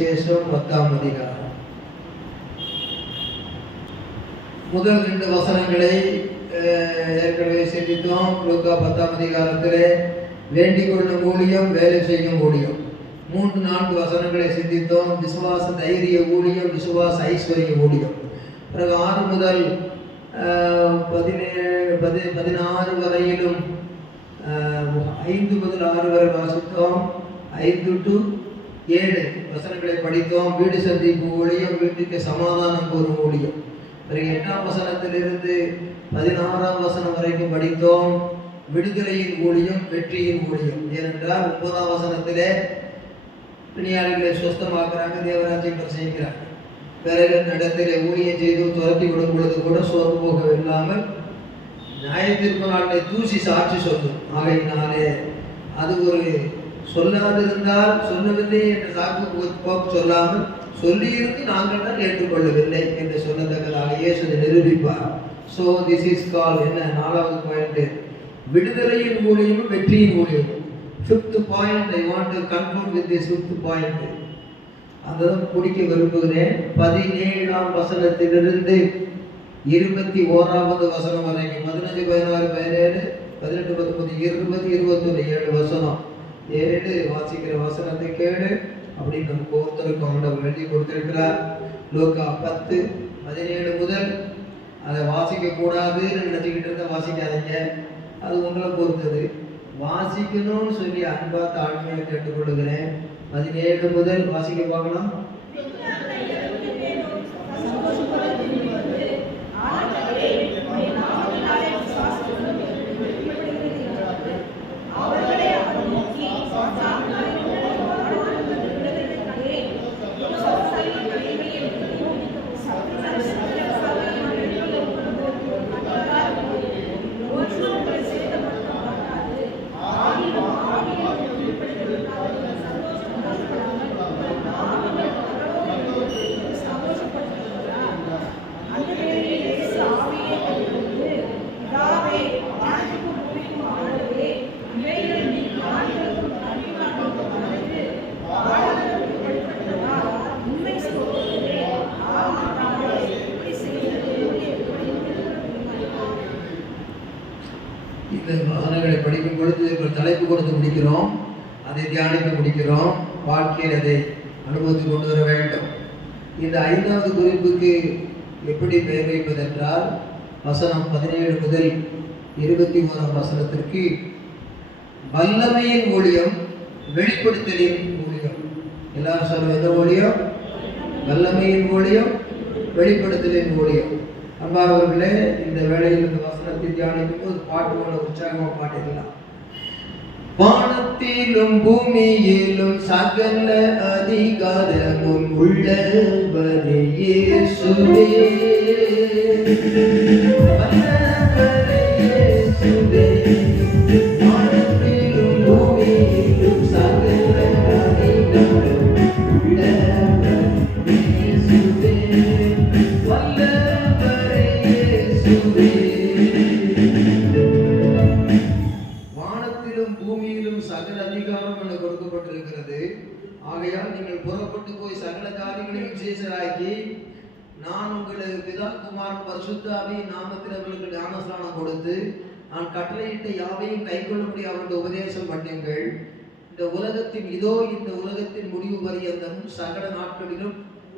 சுவிசேஷம் 10ஆம் அதிகாரம் முதல் 2 வசனங்களை ஏற்கனவே சிந்தித்தோம். லூக்கா 10ஆம் அதிகாரத்திலே வேண்டிக் கொள்ளும் ஊழியம், வேலை செய்யும் ஊழியம். 3-4 வசனங்களை சிந்தித்தோம். விசுவாச தைரிய ஊழியம், விசுவாச ஐஸ்வர்ய ஊழியம். பிறகு 6 முதல் 16 வரையிலும் 5 முதல் 6 வரை வாசித்தோம். 5 to 7 வசனங்களை படித்தோம். வீடு சந்திப்பு ஊழியம், வீட்டுக்கு சமாதானம் கூறும் ஊழியம். பிறகு 8ஆம் வசனத்திலிருந்து 16ஆம் வசனம் வரைக்கும் படித்தோம். விடுதலையின் ஊழியம், வெற்றியின் ஊழியம். ஏனென்றால் 9ஆம் வசனத்திலே பிணியாளிகளை சுஸ்தமாக்குறாங்க, தேவராஜ்யம் பிரசங்கிக்கிறாங்க. பிறகு இடத்திலே ஊழியம் செய்து துரத்தி விடும் பொழுது கூட சோர்ந்து போகவில்லாமல் நியாயத்திற்கு நாளை தூசி சாட்சி சொல்லும். ஆகையினாலே அது ஒரு சொல்லாதிருந்தால் சொல்லவில்லை என்ற சாக்கு போக்கு சொல்லாமல் சொல்லியிருந்து நாங்கள் தான் ஏற்றுக்கொள்ளவில்லை என்று சொல்லத்தக்கதாக இயேசு நிரூபிப்பார். ஸோ திஸ் இஸ் கால் என்ன 4வது பாயிண்ட், விடுதலையின் ஊழியமும் வெற்றியின் ஊழியமும். 5th point, I want to conclude with this 5th point. அதான் முடிக்க விரும்புகிறேன். 17ஆம் வசனத்திலிருந்து 21ஆவது வசனம் வரைக்கும் 15, 16, 17, 18, 19, 20, 21, 7 வசனம். 7 வாசிக்கிற வசனத்தை கேடு அப்படின்னு நமக்கு ஒருத்தருக்கு ஆண்டவர் எழுதி கொடுத்திருக்கிறார். லூக்கா 10, 17 முதல் அதை வாசிக்க கூடாதுன்னு நினைச்சுக்கிட்டு இருந்த வாசிக்காதீங்க, அது உங்களை பொறுத்தது. வாசிக்கணும்னு சொல்லி அன்பா தாழ்மையை கேட்டுக்கொள்கிறேன். 17 முதல் வாசிக்க பார்க்கலாம். இந்த வசனங்களை படிக்கும் பொழுது ஒரு தலைப்பு கொடுத்து முடிக்கிறோம், அதை தியானித்து முடிக்கிறோம். வாழ்க்கையில் அதை அனுபவித்து கொண்டு வர வேண்டும். இந்த 5வது குறிப்புக்கு எப்படி பெயர் வைப்பதென்றால், வசனம் 17 முதல் 21ஆம் வசனத்திற்கு வல்லமையின் ஊழியம், வெளிப்படுத்தலின் ஊழியம். எல்லாரும் சொல்ல, எந்த ஊழியம்? வல்லமையின் ஊழியம், வெளிப்படுத்தலின் ஊழியம். அன்பானவர்களே, இந்த வேளையில் இந்த வசனத்தை தியானிக்கும் போது பாட்டுவோட உற்சாகமாக பாடிடலாம். வானத்திலும் பூமியிலும் சகல அதிகாரமும் உள்ளவரே இயேசுவே, வல்லவரே இயேசுவே. வானத்திலும் பூமியிலும் சகல அதிகாரமும் உள்ளவரே இயேசுவே, வல்லவரே இயேசுவே. வானத்திலும் பூமியிலும் சகல அதிகாரம் என கொடுக்கப்பட்டிருக்கிறது. ஆகையால் நீங்கள் புறப்பட்டு போய் சகல காரியங்களையும் சீசராக்கி, நான் உங்களுக்கு பிதா குமாரன் பரிசுத்த ஆவியின் நாமத்தில் அவர்களுக்கு ஞானஸ்நானம் கொடுத்து நான் கட்டளையிட்ட யாவையும் கைக்கொள்ளும்படி அவர்களுக்கு உபதேசம் பண்ணுங்கள். இந்த உலகத்தின் முடிவு பரியந்தம் சகல நாட்களிலும்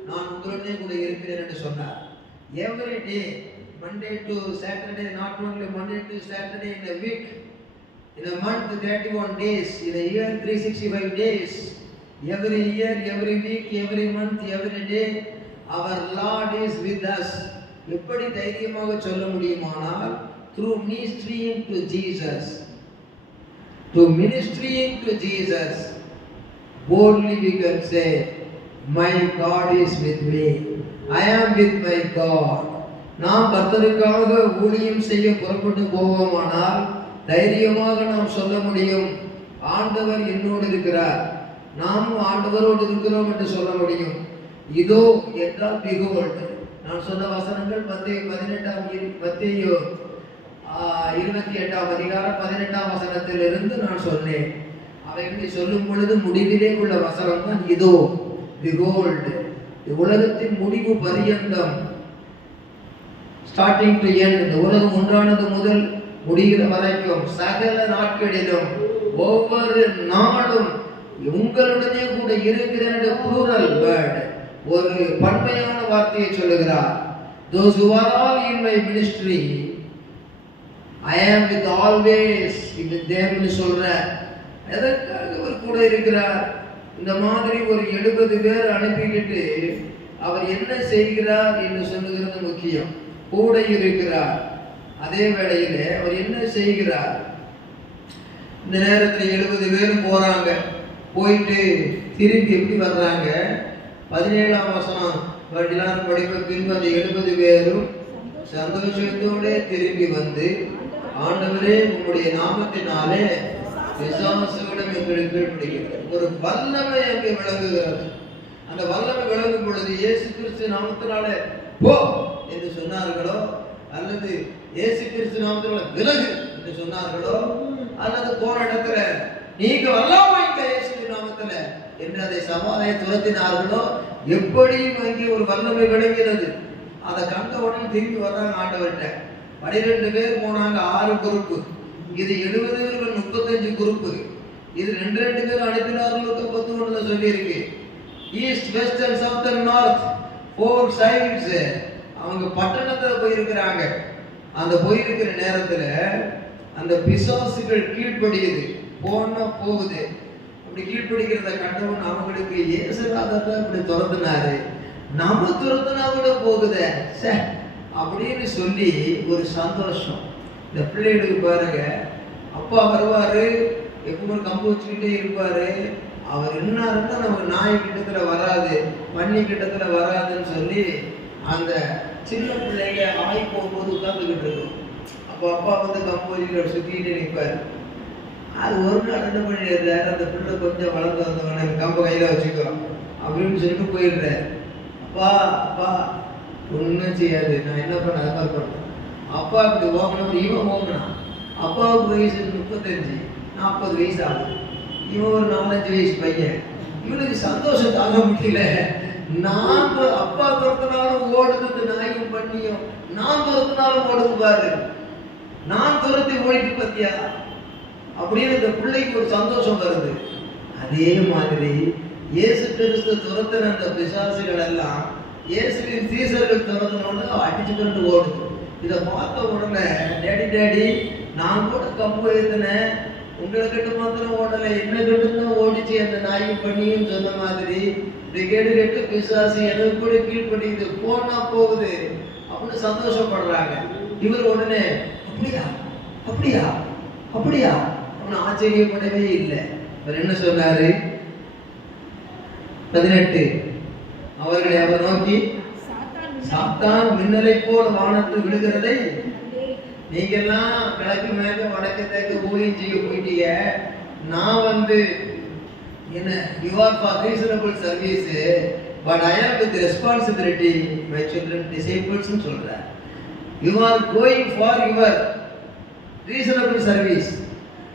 நான் உங்களுடனே கூட இருக்கிறேன் என்று சொன்னார். Every day, Monday to Saturday, not only Monday to Saturday in a week, in a month 31 days, in a year 365 days, every year, every week, every month, every day, our Lord is with us. எப்படி தைரியமாக சொல்ல முடியுமானால், through ministering to Jesus, boldly we can say, my God is with me, I am with my God. நாம் கர்த்தருக்காக ஊழியம் செய்ய புறப்பட்டு போவோமானால் தைரியமாக நாம் சொல்ல முடியும், ஆண்டவர் என்னோடு இருக்கிறார், நாமும் ஆண்டவரோடு இருக்கிறோம் என்று சொல்ல முடியும். இதோ என்றால் behold. நான் சொன்ன வசனங்கள் மத்தேயு 28ஆம் அதிகாரம் 18ஆம் வசனத்திலிருந்து நான் சொன்னேன். அவைகளை சொல்லும் பொழுது முடிவிலே உள்ள வசனம் தான் இதோ. behold, உலகத்தின் முடிவு பரியந்தம், ஸ்டார்டிங் டு எண்ட், இந்த உலகம் உண்டானது முதல் முடிகிற வரைக்கும் சகல நாட்களிலும் ஒவ்வொரு நாளும் உங்களுடனே கூட இருக்கிற plural word, ஒரு பன்மையான வார்த்தையை சொல்லுகிறார். Those who are all in my ministry, I am with always with them னு சொல்ற. எதற்காக அவர் கூட இருக்கிறார்? இந்த மாதிரி ஒரு 70 பேர் அனுப்பிக்கிட்டு அவர் என்ன செய்கிறார் என்று சொல்லுகிறது முக்கியம். கூட இருக்கிறார். அதே வேளையிலே அவர் என்ன செய்கிறார்? இந்த நேரத்தில் 70 பேரும் போறாங்க. போயிட்டு திரும்பி எப்படி வர்றாங்க? 17ஆம் வசனம் எல்லாரும் படிப்ப பின்பு அந்த 70 பேரும் சந்தோஷத்தோட திரும்பி வந்து, ஆண்டவரே உம்முடைய நாமத்தினாலே பிசாசுகளிடம் எங்களுக்கு கீழ்ப்படிகிறது. ஒரு வல்லமை அங்கே விளங்குகிறது. அந்த வல்லமை விளங்கும் பொழுது இயேசு கிறிஸ்து நாமத்தினாலே போ என்று சொன்னார்களோ, அல்லது இயேசு கிறிஸ்து நாமத்தினால விலகு என்று சொன்னார்களோ, அல்லது போன இடத்துல நீங்க வரலாமா இயேசு நாமத்துல என்று அதை சவாலை துரத்தினார்களோ, எப்படியும் அங்கே ஒரு வல்லமை விளங்கினது. அதை கண்ட உடனே திரும்பி வர்றாங்க ஆண்டவர்கிட்ட. 12 பேர் போனாங்க, 6 குரூப்பு. இது 70 பேர்கள் 35 குரூப்பு. இது 2 பேர் அனுப்பினார்களுக்கு 11 சொல்லி இருக்கு. East, west and south and north 4 sides அவங்க பட்டணத்துல போயிருக்கிறாங்க. அந்த போயிருக்கிற நேரத்துல அந்த பிசாசுகள் கீழ்ப்படியுது, போனா போகுது. அப்படி கீழ்ப்படிக்கிறத கண்டவன் அவங்களுக்கு இயேசுநாதர் இப்படி துரத்துனாரு, நம்ம துரத்துனா கூட போகுதே அப்படின்னு சொல்லி ஒரு சந்தோஷம். இந்த பிள்ளைகளுக்கு பாருங்க, அப்பா வருவாரு, எப்பவும் கம்பு வச்சுக்கிட்டே இருப்பாரு. அவர் என்ன இருந்தா நம்ம நாய் கிட்டத்துல வராது, பண்ணி கிட்டத்துல வராதுன்னு சொல்லி அந்த சின்ன பிள்ளைங்க ஆய் போகும்போது உட்கார்ந்துக்கிட்டு இருக்கும். அப்போ அப்பா வந்து கம்பு வச்சுக்கிட்டு சுத்திக்கிட்டே நிற்பாரு. அது ஒரு நாள் என்ன பண்ணிடுறாரு, அந்த பிள்ளை கொஞ்சம் வளர்ந்து வந்தவன கம்பை கையில வச்சுக்கோ அப்படின்னு சொல்லிட்டு போயிடுறாரு. அப்பா அப்பா ஒன்றும் செய்யாது, நான் என்ன பண்ண அதுக்காக பண்ணேன். அப்பா இப்படி ஓகணும், இவன் ஓகனான். அப்பாவுக்கு வயசு 35, 40 வயசு ஆகுது. இவன் ஒரு 4-5 வயசு பையன். இவனுக்கு சந்தோஷம் தாங்க முடியல. நான் அப்பா துரத்தினாலும் ஓடுது நாயும் பண்ணியும், நான் துரத்தினாலும் ஓடுது பாரு, நான் துரத்தி ஓடிட்டு பத்தியா அப்படின்னு இந்த பிள்ளைக்கு ஒரு சந்தோஷம் வருது. அதே மாதிரி இயேசு கிறிஸ்து துரத்தின அந்த பிசாசுகள் எல்லாம் இயேசுவின் சீசர்கள் துரத்தினோட அடிச்சுக்கிட்டு ஓடுது. இதை பார்த்த உடனே டேடி நான் கூட கம்பு ஏற்றினேன், உங்களை கிட்ட மாத்திரம் ஓடலை, என்ன கிட்ட ஓடிச்சு அந்த நாய் பண்ணியும் சொன்ன மாதிரி இதை கேட்டு பிசாசு எனக்கு கூட கீழ்படிக்குது, போனா போகுது அப்படின்னு சந்தோஷப்படுறாங்க. இவர் உடனே அப்படியா அப்படியா அப்படியா அப்படின்னு ஆச்சரியப்படவே இல்லை. அவர் என்ன சொன்னாரு? 18 அவர்களை அவர் நோக்கி, சாத்தான் மின்னலை போல வானத்தில் விழுகிறதை நீங்க எல்லாம் கிழக்கு மேற்கு வடக்கு தெற்கு ஊழியம் செய்ய போயிட்டீங்க. நான் வந்து என்ன, you are for reasonable service but I am with responsibility my children disciples ன்னு சொல்றார். You are going for your reasonable service,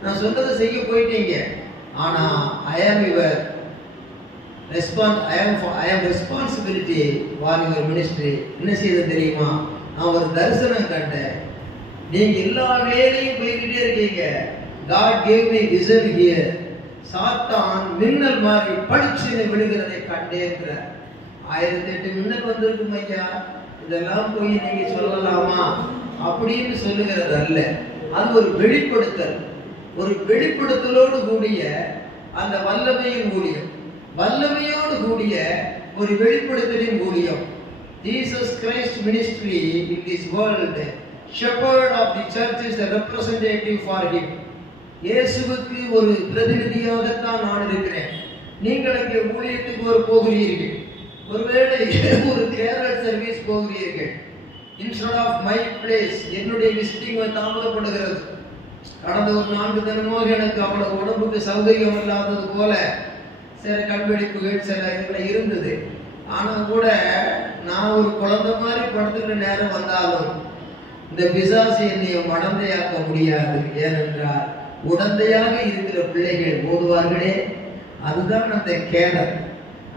நான் சொன்னதை செய்ய போயிட்டீங்க. ஆனா I am your I am responsibility for your ministry. என்ன செய்த தெரியுமா? நான் ஒரு தரிசனம் கண்டேன், நீங்க எல்லா வேலையும் போய்கிட்டே இருக்கீங்க. God gave me vision here. சாத்தான் மின்னல் மாதிரி படிச்சுன்னு விழுகிறதை கண்டேங்கிறார். 1008 மின்னல் வந்திருக்கும் ஐயா, இதெல்லாம் போய் நீங்க சொல்லலாமா அப்படின்னு சொல்லுகிறது அல்ல. அது ஒரு வெளிப்படுத்தல், ஒரு வெளிப்படுத்தலோடு கூடிய அந்த வல்லமையின் ஊழியம், வல்லமையோடு கூடிய ஒரு வெளிப்படுத்தலின் ஊழியம். Jesus Christ ministry in this world, shepherd of the church is a representative for him. இயேசுவுக்கு ஒரு பிரதிநிதியாகத்தான் நான் இருக்கிறேன். நீங்கள் இங்கே ஊழியத்துக்கு ஒரு போகிறீர்கள், ஒருவேளை ஒரு கேரல் சர்வீஸ் போகிறீர்கள். இன்ஸ்டெட் ஆஃப் மை பிளேஸ் என்னுடைய விசிட்டிங் தாமதப்படுகிறது. கடந்த ஒரு 4 தினமாக எனக்கு அவ்வளவு உடம்புக்கு சௌகரியம் இல்லாதது போல சில கண்வெடிப்புகள் சில இதெல்லாம் இருந்தது. ஆனால் கூட நான் ஒரு குழந்தை மாதிரி படுத்துக்கிற நேரம் வந்தாலும் இந்த பிசாசு என்னை மடந்தையாக்க முடியாது. ஏனென்றால் உடந்தையாக இருக்கிற பிள்ளைகள் ஓடுவார்களே, அதுதான் அந்த கேடர்.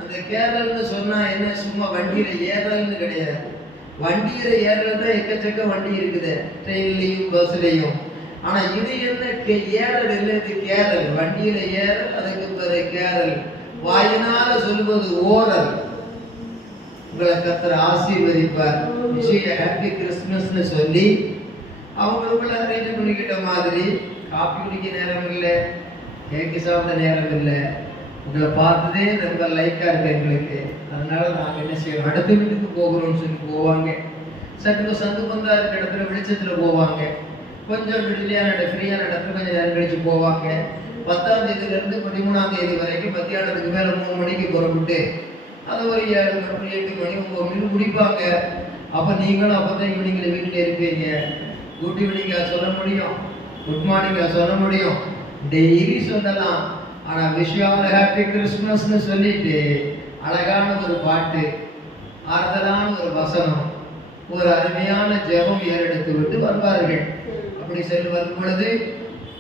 அந்த கேரல்னு சொன்னா என்ன, சும்மா வண்டியில ஏறல்னு கிடையாது. வண்டியில ஏறல் தான் எக்கச்சக்க வண்டி இருக்குது, ட்ரெயின்லையும் பஸ்லையும். ஆனா இது என்ன ஏறல் இல்லை, இது கேரல். வண்டியில ஏறல், அதுக்கு பிறகு கேரல். வாயினால சொல்வது ஓரல். உங்களை கர்த்தர் ஆசீர்வதிப்பார். ஹாப்பி கிறிஸ்துமஸ்னு சொல்லி அவங்களுக்குள்ள அரேஞ்ச் பண்ணிக்கிட்ட மாதிரி காப்பி குடிக்க நேரம் இல்லை, கேக்கு சாப்பிட நேரம் இல்லை. உங்களை பார்த்ததே ரொம்ப லைக்கா இருக்கு எங்களுக்கு. அதனால நாங்கள் என்ன செய்யறோம், அடுத்த வீட்டுக்கு போகிறோம்னு சொல்லி போவாங்க. சற்று சந்து பந்தா இருக்க இடத்துல வெளிச்சத்துல போவாங்க. கொஞ்சம் விடுதலையான ஃப்ரீயான இடத்துல கொஞ்சம் நேரம் கழிச்சு போவாங்க. 10ஆம் தேதியிலிருந்து 13ஆம் தேதி வரைக்கும் மத்தியானத்துக்கு மேலே 3 மணிக்கு புறப்பட்டு அது ஒரு 7 மணி 8 மணி 9 மணிக்கு முடிப்பாங்க. அப்போ நீங்களும் அப்போ தான் ஈவினிங்கில் வீட்டில் இருப்பீங்க. குட் ஈவினிங்காக சொல்ல முடியும், குட் மார்னிங்காக சொல்ல முடியும், டெய்லி சொல்லலாம். ஆனால் விஷயம் ஹாப்பி கிறிஸ்மஸ்ன்னு சொல்லிட்டு அழகான ஒரு பாட்டு, ஆறுதலான ஒரு வசனம், ஒரு அருமையான ஜெபம் ஏறெடுத்து விட்டு வருவார்கள். அப்படி சென்று வரும் பொழுது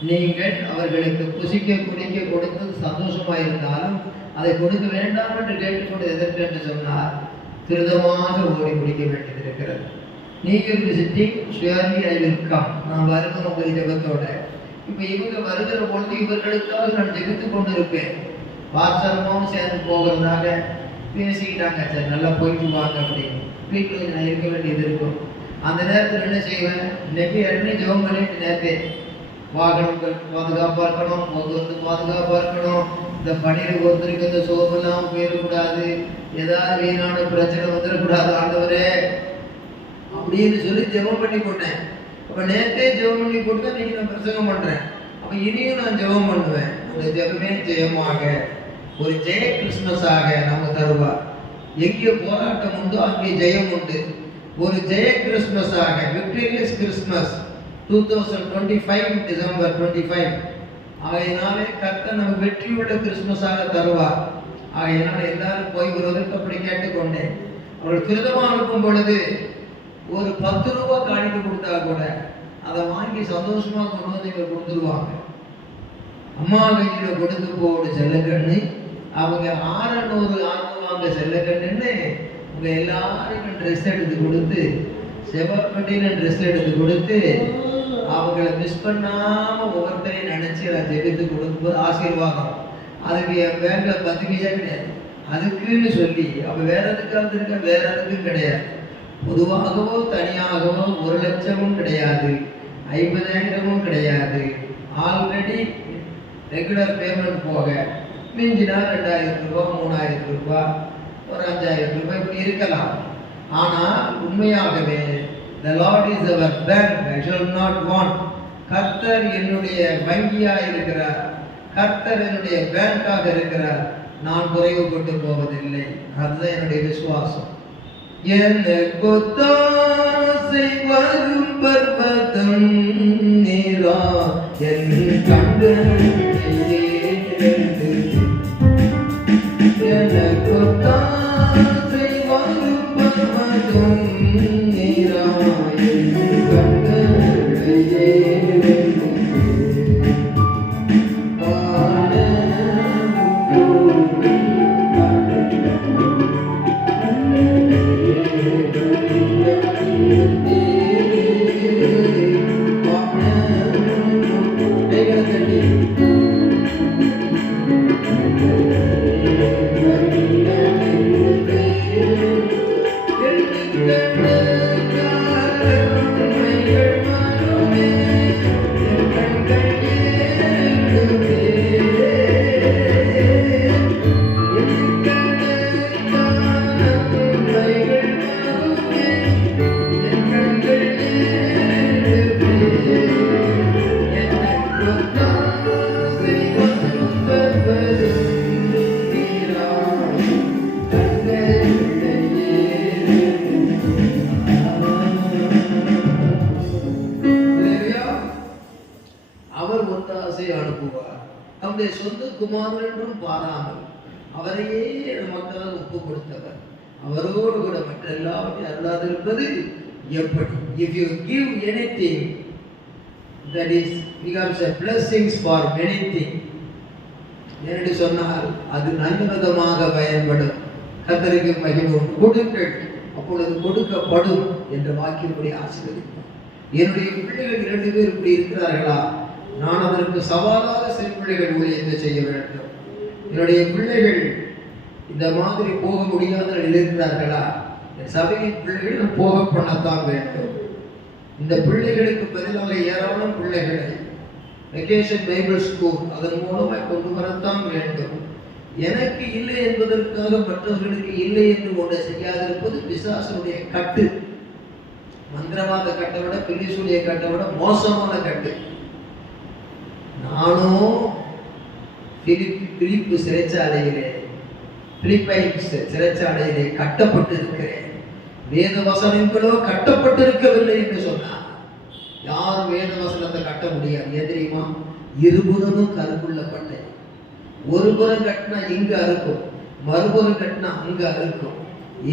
நீங்கள் அவர்களுக்கு புசிக்க குடிக்க கொடுத்தது சந்தோஷமாக இருந்தாலும் அதை கொடுக்க வேண்டாம் என்று கேட்டுக்கொண்டு எதற்கு என்று சொன்னார், திருதமாக ஓடி குடிக்க வேண்டியது இருக்கிறது. நீங்கள் visiting surely I will come. நான் வருகிற உங்கள் ஜெபத்தோட. இப்போ இவங்க வருகிற பொழுது இவர்களுக்காக நான் ஜெபித்து கொண்டு இருப்பேன். வாசனமும் சேர்ந்து போகிறதுனால பேசிக்கிட்டாங்க, சரி நல்லா போயிட்டு வாங்க அப்படின்னு. வீட்டில் நான் இருக்க வேண்டியது இருக்கும். அந்த நேரத்தில் என்ன செய்வேன், இன்னைக்கு உடனே ஜெபம் பண்ணிட்டு நேரத்தே வாகனங்கள் பாதுகாப்பாக இருக்கணும், போக்குவரத்து பாதுகாப்பாக இருக்கணும், இந்த பணியில் ஒருத்தருக்கு இந்த சோகெல்லாம் போயிடக்கூடாது, ஏதாவது வீணான பிரச்சனை வந்துடக்கூடாது ஆண்டவரே அப்படின்னு சொல்லி ஜெபம் பண்ணி போட்டேன். அப்போ நேற்றே ஜெபம் பண்ணி போட்டு தான் இன்னைக்கு நான் பிரசங்கம் பண்ணுறேன். அப்போ இனியும் நான் ஜெபம் பண்ணுவேன். அந்த ஜெபமே ஜெயமாக ஒரு ஜெய கிறிஸ்மஸாக நம்ம தருவார். எங்கே போராட்டம் உண்டோ அங்கே ஜெயம் உண்டு. ஒரு ஜெய கிறிஸ்மஸாக, விக்டோரியஸ் கிறிஸ்மஸ் 2025 டிசம்பர் 25. ஆகையினாலே கர்த்தர் நமக்கு வெற்றியுள்ள கிறிஸ்மஸாக தருவார். ஆகையினால எல்லாரும் போய் வருவதற்கு அப்படி கேட்டுக்கொண்டேன். அவர்கள் திருதமாக அனுப்பும் பொழுது ஒரு 10 ரூபா காணிக்க கொடுத்தா கூட அதை வாங்கி சந்தோஷமாக கொண்டு வந்து இவங்க கொடுத்துருவாங்க. அம்மா கையில் கொடுத்து போடு செல்லக்கண்ணு, அவங்க 600 ஆக்குவாங்க செல்லக்கண்ணுன்னு. உங்க எல்லாருக்கும் ட்ரெஸ் எடுத்து கொடுத்து, செவ்வாய்ப்பட்டியில் ட்ரெஸ் எடுத்து கொடுத்து, அவங்கள மிஸ் பண்ணாம ஒவ்வொருத்தரையும் நினைச்சு அதை ஜெபித்து கொடுக்கும்போது ஆசீர்வாதம். அதுக்கு என் பேங்க்ல 10 பைசா கிடையாது, அதுக்குன்னு சொல்லி அப்ப வேற எதுக்காவது இருக்க, வேற எதுக்கும் கிடையாது. பொதுவாகவோ தனியாகவோ 1 லட்சமும் கிடையாது, 50,000 கிடையாது. ஆல்ரெடி ரெகுலர் பேமெண்ட் போக மிஞ்சினா 2,000 ரூபா, 3,000 ரூபா, ஒரு 5,000 ரூபாய் இப்படி இருக்கலாம். ஆனால் உண்மையாகவே the Lord is our bank, I shall not want. கர்த்தர் என்னுடைய வங்கியாக இருக்கிறார், கர்த்தர் என்னுடைய பேங்காக இருக்கிறார், நான் குறைவுபட்டு போவதில்லை. அதுதான் என்னுடைய விசுவாசம். எனக்கு தாசை வரும் பர்வதம் நீரா என் கண்கள் எனக்கு தாசை வரும் பர்வதம் நீரா என் கண்கள் நம்முடைய சொந்த குமாரன் என்றும் பாராமல் அவரையே நமக்காக ஒப்பு கொடுத்தவர். அவரோடு கூட மற்ற எல்லாவற்றையும் அருளாதிருப்பது எப்படி? If you give anything, that is becomes a blessings for many things. என்று சொன்னால் அது நல்ல விதமாக பயன்படும். கர்த்தருக்கு மகிமை. கொடுங்கள், அப்பொழுது கொடுக்கப்படும் என்ற வாக்கியப்படி ஆசீர்வதிப்பார். என்னுடைய பிள்ளைகள் 2 பேர் இப்படி இருக்கிறார்களா, நான் அதற்கு சவாலாக சிறு பிள்ளைகள் ஊழியத்தை செய்ய வேண்டும். என்னுடைய பிள்ளைகள் இந்த மாதிரி போக முடியாத நிலையில் இருக்கிறார்களா, சபையின் பிள்ளைகள் போக பண்ணத்தான் வேண்டும். இந்த பிள்ளைகளுக்கு பதிலாக ஏராளம் பிள்ளைகளை வெக்கேஷன் பைபிள் ஸ்கூல் அதன் மூலமாக கொண்டு வரத்தான் வேண்டும். எனக்கு இல்லை என்பதற்காக மற்றவர்களுக்கு இல்லை என்று ஒன்றை செய்யாதிருப்பது பிசாசனுடைய கட்டு. மந்திரவாத கட்டை விட பில்லிசூலிய கட்டை விட மோசமான கட்டு. நானும் பிலிப்பு சிறைச்சாலையிலே, பிலிப்பைன்ஸ் சிறைச்சாலையிலே கட்டப்பட்டு இருக்கிறேன். வேத வசனங்களோ கட்டப்பட்டிருக்கவில்லை என்று சொன்னார். யாரும் வேத வசனத்தை கட்ட முடியாது. ஏன் தெரியுமா? இருபுறமும் கருப்புள்ள பட்டை. ஒரு புறம் கட்டினா இங்க அறுக்கும், மறுபுறம் கட்டினா அங்க அறுக்கும்.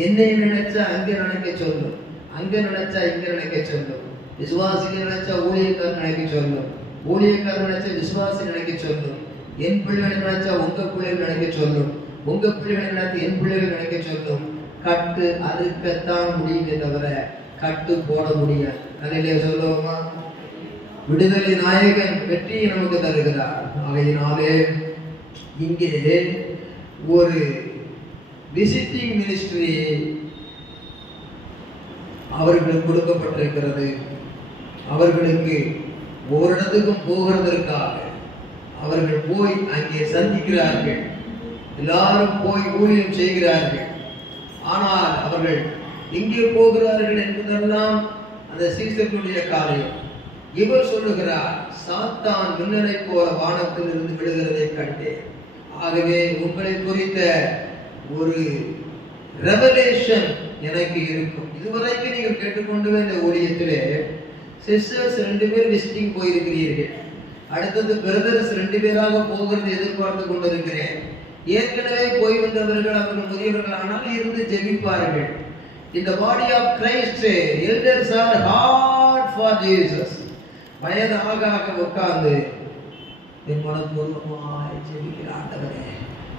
என்னை நினைச்சா அங்க நினைக்க சொல்லும், அங்க நினைச்சா இங்க நினைக்க சொல்லும். விசுவாசிகள் நினைச்சா ஊழியக்காரர் நினைக்க சொல்லும், ஊழியக்காரர் நினைச்சா விசுவாசி நினைக்க சொல்லும். என் பிள்ளைகளை நினைச்சா உங்க பிள்ளைகள் நினைக்க சொல்லும், உங்க பிள்ளைகளை நினைத்து என் பிள்ளைகள் நினைக்க சொல்லும். கட்டு அறுக்கத்தான் முடியுமே தவிர கட்டு போட முடியாது. அதிலே சொல்லுவோமா? விடுதலை நாயகன் வெற்றியை நமக்கு தருகிறார். ஆகையினாலே இங்கே ஒரு விசிட்டிங் மினிஸ்ட்ரி அவர்களுக்கு கொடுக்கப்பட்டிருக்கிறது. அவர்களுக்கு ஒரு இடத்துக்கும் போகிறதற்காக அவர்கள் போய் அங்கே சந்திக்கிறார்கள். எல்லாரும் போய் ஊழியம் செய்கிறார்கள். ஆனால் அவர்கள் எங்கே போகிறார்கள் என்பதெல்லாம் அந்த சீசர்களுடைய காரியம். இவர் சொல்லுகிறார், சாத்தான் மின்னலை போல வானத்தில் இருந்து விழுகிறதை கண்டேன். ஆகவே உங்களை குறித்த ஒரு ரெவலேஷன் எனக்கு இருக்கும். இதுவரைக்கும் நீங்கள் கேட்டுக்கொண்டு இந்த ஊழியத்திலே சிஸ்டர்ஸ் 2 பேர் விசிட்டிங் போயிருக்கிறீர்கள். அடுத்தது பிரதர்ஸ் 2 பேராக போகிறது எதிர்பார்த்து கொண்டிருக்கிறேன். ஏற்கனவே போய் வந்தவர்கள் அவர்கள் முதியவர்கள் ஆனாலும் இருந்து ஜெபிப்பார்கள். இந்த body of Christ elders are heart for Jesus. வயதாக உட்கார்ந்து என் மனப்பூர்வமாய் ஜெபிக்கிற ஆண்டவரே,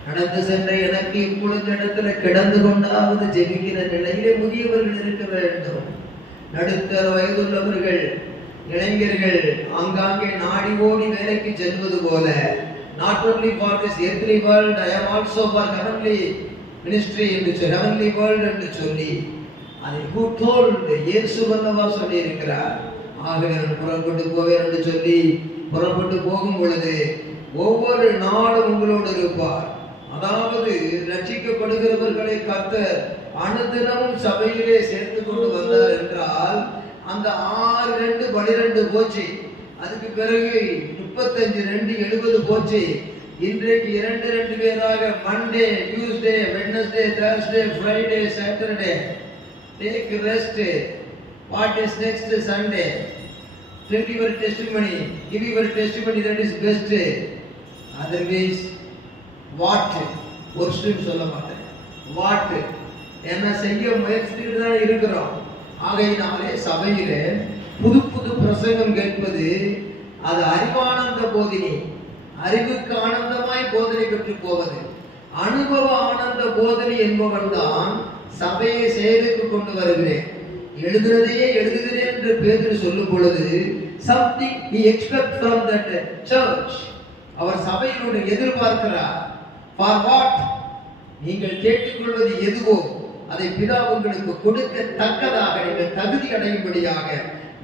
நடந்து சென்ற எனக்கு இப்பொழுது இடத்துல கிடந்து கொண்டாவது ஜெபிக்கிற நிலையிலே முதியவர்கள் இருக்க வேண்டும். நடுத்தர வயதுள்ளவர்கள், இளைஞர்கள் ஆங்காங்கே நாடி ஓடி வேலைக்கு செல்வது போல, not only for this earthly world, I am also for heavenly ministry என்று சொல்லி, heavenly world என்று சொல்லி அதை who told இயேசு வல்லவா சொல்லி இருக்கிறார். ஆகவே நான் புறப்பட்டு போவேன் என்று சொல்லி புறப்பட்டு போகும் பொழுது ஒவ்வொரு நாளும் உங்களோடு இருப்பார். அதாவது ரட்சிக்கப்படுகிறவர்களை கர்த்தர் அனுதினமும் சபையிலே சேர்த்து கொண்டு வந்தார் என்றால் அந்த 6-2-12 போச்சு. அதுக்கு பிறகு 35-2-70 போச்சு. இன்றைக்கு 2 பேராக Monday, Tuesday, Wednesday, Thursday, Friday, Saturday. Take rest. What is next? Sunday. Tell your testimony. Give your testimony, that is best. Otherwise, what? ஒரு ஸ்ட்ரீம் சொல்ல மாட்டேன். வாட் என்ன செய்ய முயற்சிட்டு தான் இருக்கிறோம். ஆகையினாலே சபையிலே புது புது பிரசங்கம் கேட்பது அது அறிவானந்த போதினி, அறிவுக்கு ஆனந்தமாய் போதனை பெற்று போவது. அனுபவ ஆனந்த போதனை என்பவன் தான் சபையை செயலுக்கு கொண்டு வருகிறேன். எழுதுறதையே எழுதுகிறேன் என்று பேதுரு சொல்லும் பொழுது something he expect from that church. அவர் சபையினுடைய எதிர்பார்க்கிறார். For what? நீங்கள் கேட்டுக்கொள்வது எதுவோ அதை பிதா உங்களுக்கு கொடுக்க தக்கதாக நீங்கள் தகுதி அடையும்படியாக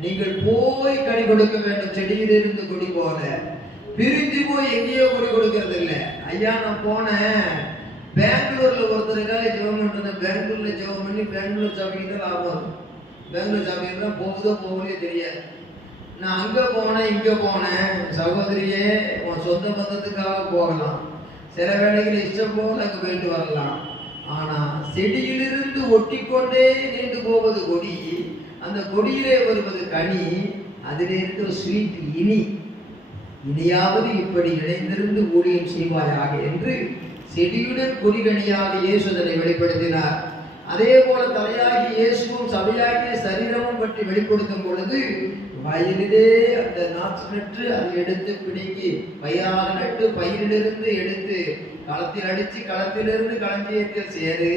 நீங்கள் போய் கனி கொடுக்க வேண்டும். செடியிலிருந்து கொடி போல பிரிஞ்சு போய் எங்கேயோ கொடி கொடுக்கறது இல்லை. ஐயா நான் போனேன் பெங்களூர்ல ஒருத்தருக்காக ஜெபம் பண்ணிருந்தேன். பெங்களூர்ல ஜெபம் பண்ணி பெங்களூர் சபைக்கு தான் லாபம். பெங்களூர் சபைக்கு தான் போகுதோ போகலையே தெரியாது. நான் அங்க போனேன் இங்க போனேன். சகோதரியே, உன் சொந்த பந்தத்துக்காக போகலாம், சில வேளைகளில் இஷ்டம் போல அங்கே போயிட்டு வரலாம். ஆனா செடியிலிருந்து ஒட்டிக்கொண்டே நீண்டு போவது கொடி, அந்த கொடியிலே வருவது கனி, அதிலே இருக்கிற ஸ்வீட் இனியாவது இப்படி இணைந்திருந்து ஊழியம் செய்வாயாக என்று செடியுடன் கொடிகனியாக இயேசு அதனை வெளிப்படுத்தினார். அதே போல தலையாகி இயேசுவும் சபையாகிய சரீரமும் பற்றி வெளிப்படுத்தும் பொழுது வயலிலே அந்த நாற்று நட்டு அதை எடுத்து பிடுங்கி பையாக நட்டு பயிரிலிருந்து எடுத்து களத்தில் அடிச்சு களத்திலிருந்து களஞ்சியத்தில் சேரு.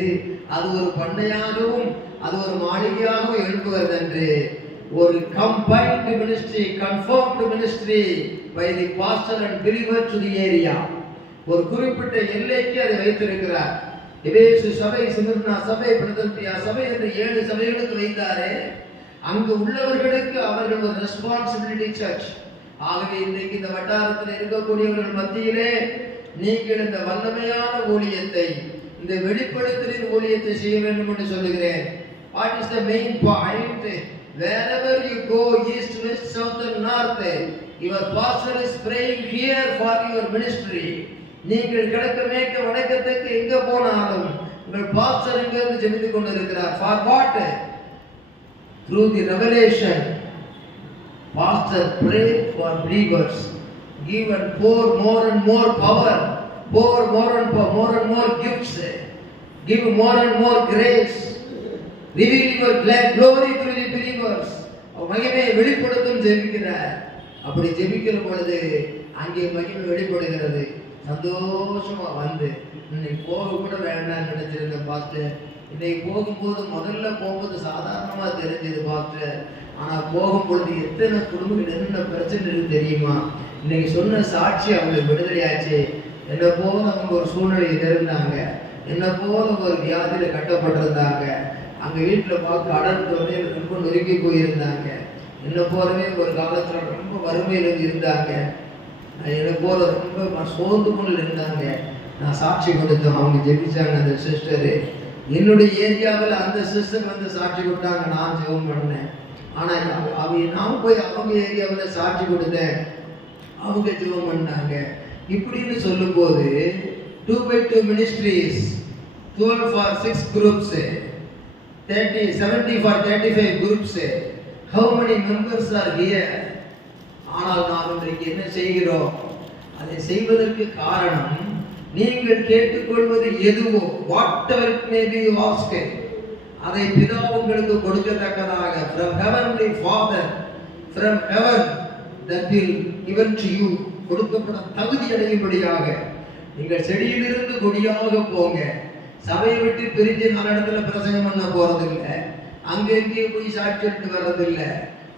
அது ஒரு பண்ணையாகவும் அது ஒரு மாளிகையாகவும் எழுப்புகிறது என்று ஒரு combined ministry, confirmed ministry by the pastor and believer to the area. ஒரு குறிப்பிட்ட எல்லைக்கு அதை வைத்திருக்கிறார். எபேசு சபை, சிமிர்னா சபை, பிலதெல்பியா சபை என்று 7 சபைகளுக்கு வைத்தாரே. அங்கு உள்ளவர்களுக்கு அவர்கள் ஒரு ரெஸ்பான்சிபிலிட்டி சர்ச். ஆகவே இன்றைக்கு இந்த வட்டாரத்தில் இருக்கக்கூடியவர்கள் மத்தியிலே நீங்கள் இந்த வல்லமையான ஊழியத்தை, இந்த வெளிப்படுத்தலின் ஊழியத்தை செய்ய வேண்டும் என்று சொல்லுகிறேன். What is the main point? Wherever you go, east, west, south and north, your pastor is praying here for your ministry. நீங்கள் கிழக்கு மேற்கு வடக்கத்துக்கு எங்க போனாலும் உங்கள் பாஸ்டர் இங்க இருந்து ஜெபித்துக் கொண்டிருக்கிறார். For what? Through the revelation, pastor pray for believers, give and pour more and more power, pour more and more gifts, give more and more grace, reveal your glory through the believers. மகிமையை வெளிப்படுத்தும் ஜெபிக்கிறார். அப்படி ஜெபிக்கிற பொழுது அங்கே மகிமை வெளிப்படுகிறது. சந்தோஷமா வந்து இன்னைக்கு போக கூட வேண்டாம்னு நினைச்சிருந்த பாஸ்டர், இன்னைக்கு போகும்போது முதல்ல போகும்போது சாதாரணமா தெரிஞ்சது பாஸ்டர், ஆனா போகும்பொழுது எத்தனை குடும்பங்கள் என்னென்ன பிரச்சனை இருக்கு தெரியுமா? இன்னைக்கு சொன்ன சாட்சி அவங்களுக்கு விடுதலையாச்சு. என்ன போல அவங்க ஒரு சூழ்நிலையில் இருந்தாங்க, என்ன போல ஒரு வியாதியில கட்டப்பட்டிருந்தாங்க, அங்க வீட்டுல பார்த்து கடன் தொழில் ரொம்ப நொறுக்கி போயிருந்தாங்க, என்ன போலவே ஒரு காலத்துல ரொம்ப வறுமையில இருந்தாங்க, என்னை போல ரொம்ப சோர்ந்து கொண்டு இருந்தாங்க. நான் சாட்சி கொடுத்தோம், அவங்க ஜெபிச்சாங்க. அந்த சிஸ்டரு என்னுடைய ஏரியாவில் அந்த சிஸ்டர் வந்து சாட்சி கொடுத்தாங்க, நான் ஜெபம் பண்ணேன். ஆனால் நான் போய் அவங்க ஏரியாவில் சாட்சி கொடுத்தேன், அவங்க ஜெபம் பண்ணாங்க. இப்படின்னு சொல்லும்போது 2x2 ministries, 12 for 6 groups, 70 for 35 groups. How many members are here? ஆனால் நாம் இன்றைக்கு என்ன செய்கிறோம்? அதை செய்வதற்கு காரணம், நீங்கள் கேட்டுக்கொள்வது எதுவோ, whatever it may be you ask, அதை பிதா உங்களுக்கு கொடுக்கத்தக்கதாக, from heavenly Father, from heaven that will given to you, கொடுக்கப்பட தகுதி அடையும்படியாக. நீங்கள் செடியிலிருந்து கொடியாக போங்க. சபையை விட்டு பிரிஞ்சு 4 இடத்துல பிரசங்கம் பண்ண போறதில்லை, அங்கே போய் சாட்சி எடுத்து வர்றதில்லை.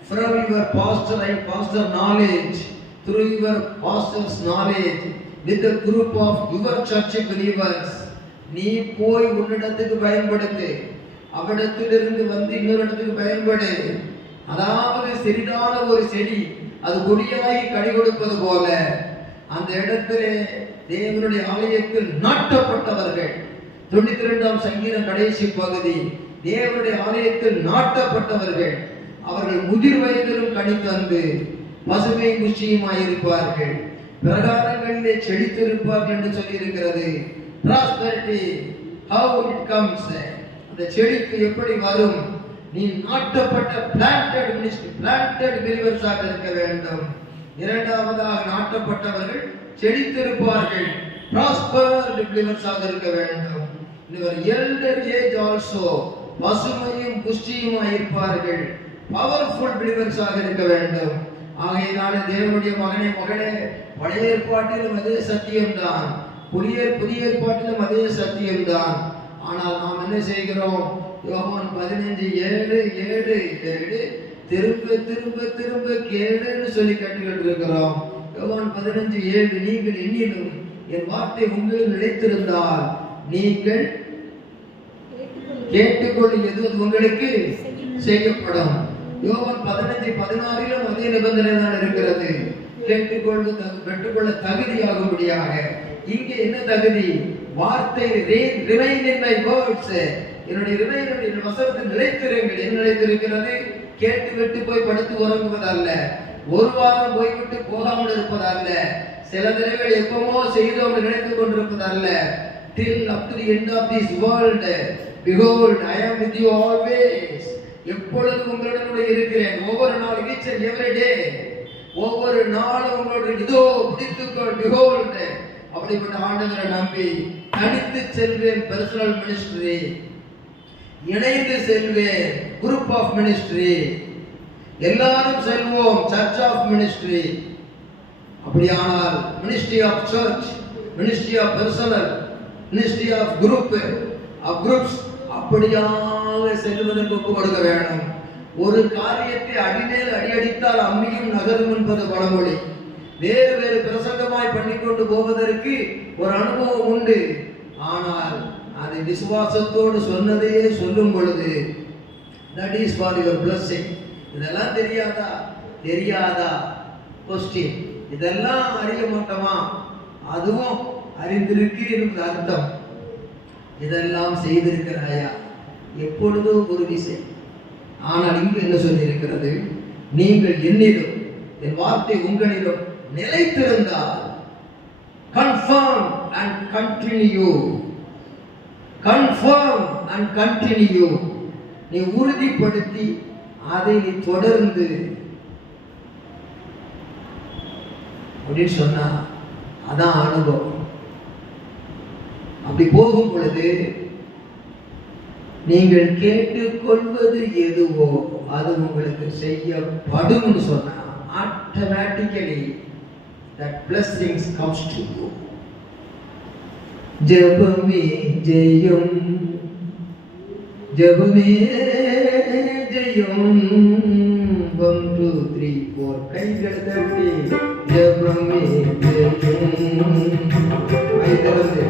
From your pastor knowledge, through your pastor's knowledge, with the group of your church believers, நீ போய் உன்னிடத்துக்கு பயன்படுத்து, அவ்விடத்திலிருந்து வந்து இன்னொரு இடத்துக்கு பயன்படு. அதாவது சிறிதான ஒரு செடி அது கொடியாகி கனி கொடுப்பது போல அந்த இடத்திலே தேவனுடைய ஆலயத்தில் நாட்டப்பட்டவர்கள். 92ஆம் சங்கீதம் கடைசி பகுதி, தேவனுடைய ஆலயத்தில் நாட்டப்பட்டவர்கள் அவர்கள் முதிர் வயதிலும் கனி தந்து பசுமை குச்சியுமாயிருப்பார்கள், பிரகாரங்களிலே செழித்திருப்பார்கள் என்று சொல்லி இருக்கிறது. Prosperity, how it comes? அந்த செழிப்பு எப்படி வரும்? நீ நாட்டப்பட்ட planted ministry, planted believers ஆக இருக்க வேண்டும். இரண்டாவதாக நாட்டப்பட்டவர்கள் செழித்திருப்பார்கள், prospered believers ஆக இருக்க வேண்டும். இவர் elder age also, பசுமையும் புஷ்டியுமாய் இருப்பார்கள், பவர்ஃபுல் believers ஆக இருக்க வேண்டும். ஆகையினால தேவனுடைய மகனே மகளே, பழைய ஏற்பாட்டிலும் அதே சத்தியம்தான், புதிய ஏற்பாட்டிலும் அதே சத்தியம்தான். ஆனால் நாம் என்ன செய்கிறோம்? யோவான் 15:7 திரும்ப திரும்ப திரும்ப கேளுன்னு சொல்லி கேட்டுக்கிட்டு இருக்கிறோம். யோவான் 15:7, நீங்கள் என்னிலும் என் வார்த்தை உங்களில் நிலைத்திருந்தால் நீங்கள் கேட்டுக்கொள்ளுவது உங்களுக்கு செய்யப்படும். யோவான் 15:16 அதே நிபந்தனை தான் இருக்கிறது. கேட்டுக்கொள்வது பெற்றுக்கொள்ள தகுதியாகும்படியாக. இங்கே என்ன தகுதி? வார்த்தை ரிமைன் இன் மை வேர்ட்ஸ், என்னுடைய வசனத்தில் நிலைத்திருங்கள். என்ன நிலைத்திருக்கிறது? கேட்டு விட்டு போய் படுத்து உறங்குவதல்ல, ஒரு வாரம் போய்விட்டு போகாமல் இருப்பதல்ல, சில தடவைகள் எப்பவோ செய்தோம் நினைத்துக் கொண்டிருப்பதல்ல. till up to the end of this world, behold I am with you always. எப்பொழுது உங்களுடன் இருக்கிறேன். ஒவ்வொரு நாள், each and every day, ஒவ்வொரு நாளும் உங்களுடைய இதோ பிடித்துக்கொள், behold. அப்படிப்பட்ட ஆண்டவரை நம்பி தனித்து செல்வேன். பர்சனல் மினிஸ்ட்ரி, இணைந்து செல்வேன். Group of ministry. எல்லாரும் செல்வோம் சர்ச் ஆஃப் மினிஸ்ட்ரி. அப்படியானால் ministry of church, ministry of personal, ministry of groups அப்படியாக செல்வதற்கு ஒப்பு கொடுக்க வேணும். ஒரு காரியத்தை அடிமேல் அடியடித்தால் அம்மியும் நகரும் என்பது பழமொழி. வேறு வேறு பிரசங்கமாய் பண்ணிக்கொண்டு போவதற்கு ஒரு அனுபவம் உண்டு. ஆனால் அதை விசுவாசத்தோடு சொன்னதையே சொல்லும் பொழுது that is for your blessing. இதெல்லாம் தெரியாதா கொஸ்டின். இதெல்லாம் அறிய மாட்டோமா? அதுவும் அறிந்திருக்கு என்று அர்த்தம். இதெல்லாம் செய்திருக்கிறாயா? எப்பொழுதோ ஒரு விஷயம். ஆனால் இங்கு என்ன சொல்லி இருக்கிறது? நீங்கள் என்னிலும் என் வார்த்தை உங்களிலும் நிலைத்திருந்தால் confirm and continue. நீ உறுதிப்படுத்தி அதை நீ தொடர்ந்து அப்படின்னு சொன்னா அதான் அனுபவம். அப்படி போகும் பொழுது நீங்கள் கேட்டுக்கொள்வது எதுவோ அது உங்களுக்கு செய்யப்படும் சொன்னா automatically that blessings comes to you. ஜெபமே ஜெயம், ஜெபமே ஜெயம். 1 2 3 4 கைகள் தட்டி ஜெபமே ஜெயம். ஐதரது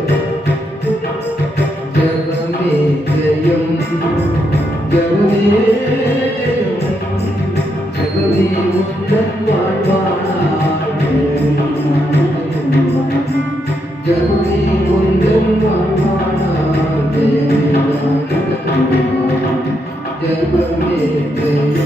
ஜெபமே ஜெயம், ஜெபமே ஜெயம். ஜெபமே உந்தன் வாழ்வானா, ஜெபமே உந்தன் வாழ்வானா. ஜெபமே ஜெயம்.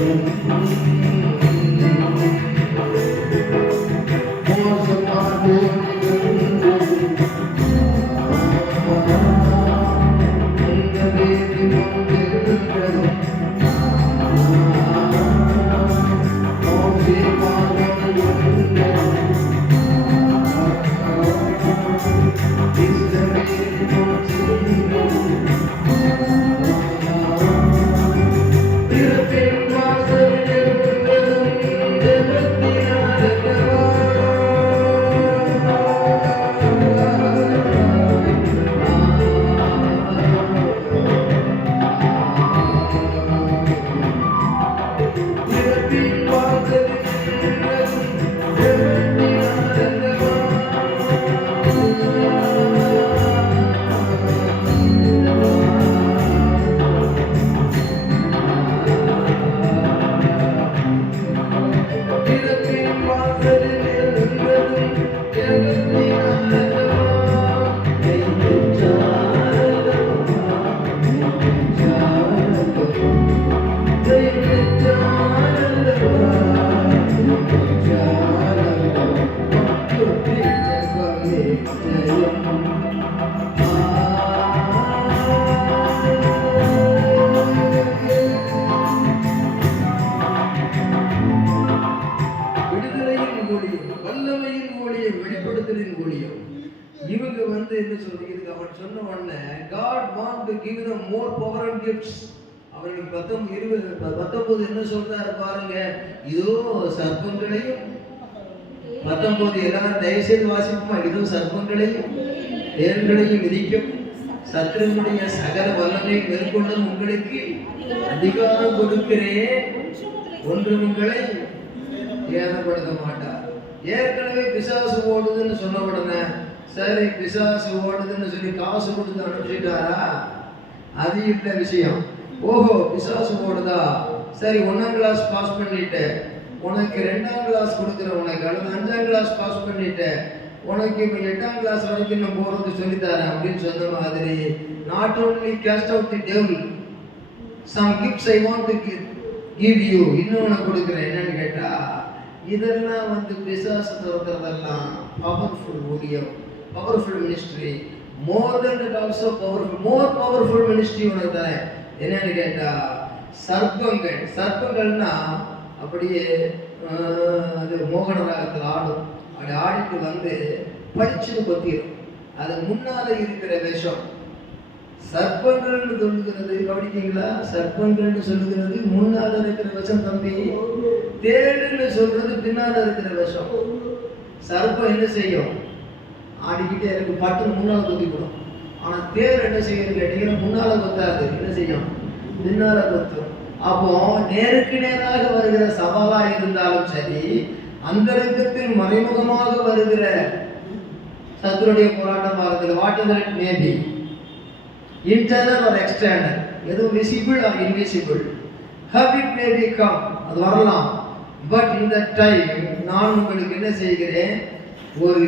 இவங்க என்ன சொல்றீங்க? அவன் சொன்ன உடனே God want to give them more power and gifts. அவர்களுக்கு 19 என்ன சொல்றாரு பாருங்க. இதோ சர்ப்பங்களையும் 19 எல்லாரும் தயவுசெய்து வாசிப்போமா? இதோ சர்ப்பங்களையும் தேள்களையும் மிதிக்கும், சத்துருவுடைய சகல வல்லமை மேற்கொண்டும் உங்களுக்கு அதிகாரம் கொடுக்கிறேன், ஒன்று உங்களை ஏதப்படுத்த மாட்டார். ஏற்கனவே பிசாசு ஓடுதுன்னு சொன்ன உடனே சரி பிசாசு ஓடுதுன்னு சொல்லி காசு கொடுத்து அனுப்பிச்சிட்டாரா? அது இல்லை விஷயம். ஓஹோ பிசாசு ஓடுதா, சரி 1ஆம் கிளாஸ் பாஸ் பண்ணிட்ட, உனக்கு 2ஆம் கிளாஸ் கொடுக்குறேன், உனக்கு அல்லது 5ஆம் கிளாஸ் பாஸ் பண்ணிட்ட, உனக்கு இப்போ 8ஆம் கிளாஸ் வரைக்கும் நான் போகிறது சொல்லித்தரேன் அப்படின்னு சொன்ன மாதிரி not only cast out the devil, some gifts I want to give you, இன்னும் உனக்கு கொடுக்குறேன். என்னன்னு கேட்டா இதெல்லாம் பிசாசு துறக்கிறதெல்லாம் பவர்ஃபுல் ஊழியம், powerful ministry. More than that also powerful, more powerful ministry உனக்கு தரேன். என்னன்னு கேட்டா சர்ப்பங்கள்னா அப்படியே அது மோகன ராகத்தில் ஆடும். அப்படி ஆடிட்டு பளிச்சுன்னு கொத்திடும். அது முன்னால இருக்கிற விஷம் சர்ப்பங்கள் சொல்லுகிறது கவனித்தீங்களா? சர்ப்பங்கள் சொல்லுகிறது முன்னால இருக்கிற விஷம் தம்பி, தேடுன்னு சொல்றது பின்னால இருக்கிற விஷம். சர்ப்பம் என்ன செய்யும்? ஆடிக்கிட்டே இருக்கு, பட்டு முன்னால கொத்திவிடும். ஆனா தேர் என்ன செய்யும் கேட்டீங்கன்னா முன்னால கொத்தாது, என்ன செய்யும்? பின்னால கொத்தும். அப்போ நேருக்கு நேராக வருகிற சவாலா இருந்தாலும் சரி, அந்தரங்கத்தில் மறைமுகமாக வருகிற சத்துருடைய போராட்டமா இருக்கிறது, what ever it may be, internal or external, எது visible or invisible, how it may become, அது வரலாம். பட் இந்த டைம் நான் உங்களுக்கு என்ன செய்கிறேன், ஒரு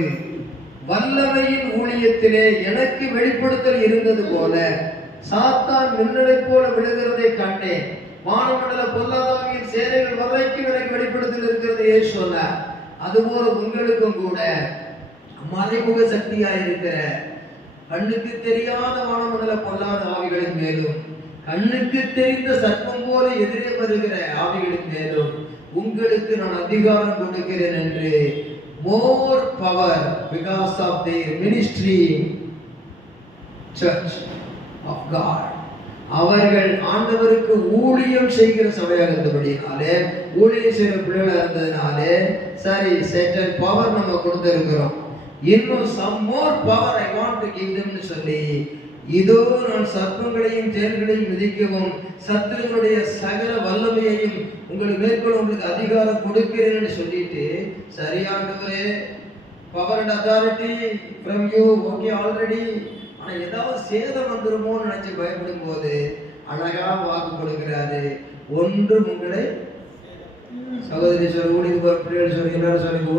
வல்லமையின் ஊழியத்திலே எனக்கு வெளிப்படுத்தல் இருந்தது போல சாத்தான் மின்னலை போல விழுகிறதை கண்டேன். வானமண்டல பொல்லாதாவியின் சேனைகள் வரைக்கும் எனக்கு வெளிப்படுத்தல் இருக்கிறது ஏன் சொன்னார். அதுபோல உங்களுக்கும் கூட மறைமுக சக்தியாயிருக்கிற கண்ணுக்கு தெரியாத வானமண்டல பொல்லாத ஆவிகளின் மேலும் கண்ணுக்கு தெரிந்த சர்ப்பம் போல எதிரே வருகிற ஆவிகளின் மேலும் உங்களுக்கு நான் அதிகாரம் கொடுக்கிறேன் என்று, more power because of their ministry church of God, அவர்கள் ஆண்டவருக்கு ஊழியம் செய்கிற சபையாக இருந்தபடினாலே, ஊழியம் செய்கிற பிள்ளைகளாக இருந்ததுனாலே சரி சேட்டன் பவர் நம்ம கொடுத்திருக்கிறோம். இன்னும் some more power I want to give them னு சொல்லி, இதோ நான் சர்ப்பங்களையும் தேள்களையும் மிதிக்கவும் சத்துருக்களுடைய சகல வல்லமையையும் உங்களுக்கு மேற்கொள்ள உங்களுக்கு அதிகாரம் கொடுக்கிறேன்னு சொல்லிட்டு, சரியானவரே power and authority from you, okay already. ஆனால் ஏதாவது சேதம் வந்துருமோன்னு நினைச்சு பயப்படும் போது அழகா வாக்கு கொடுக்கிறாரு, ஒன்று உங்களை சகோதரி சொல்ல ஊழியர் பிள்ளைகள் சொல்லி எல்லாரும் சொல்லுங்க,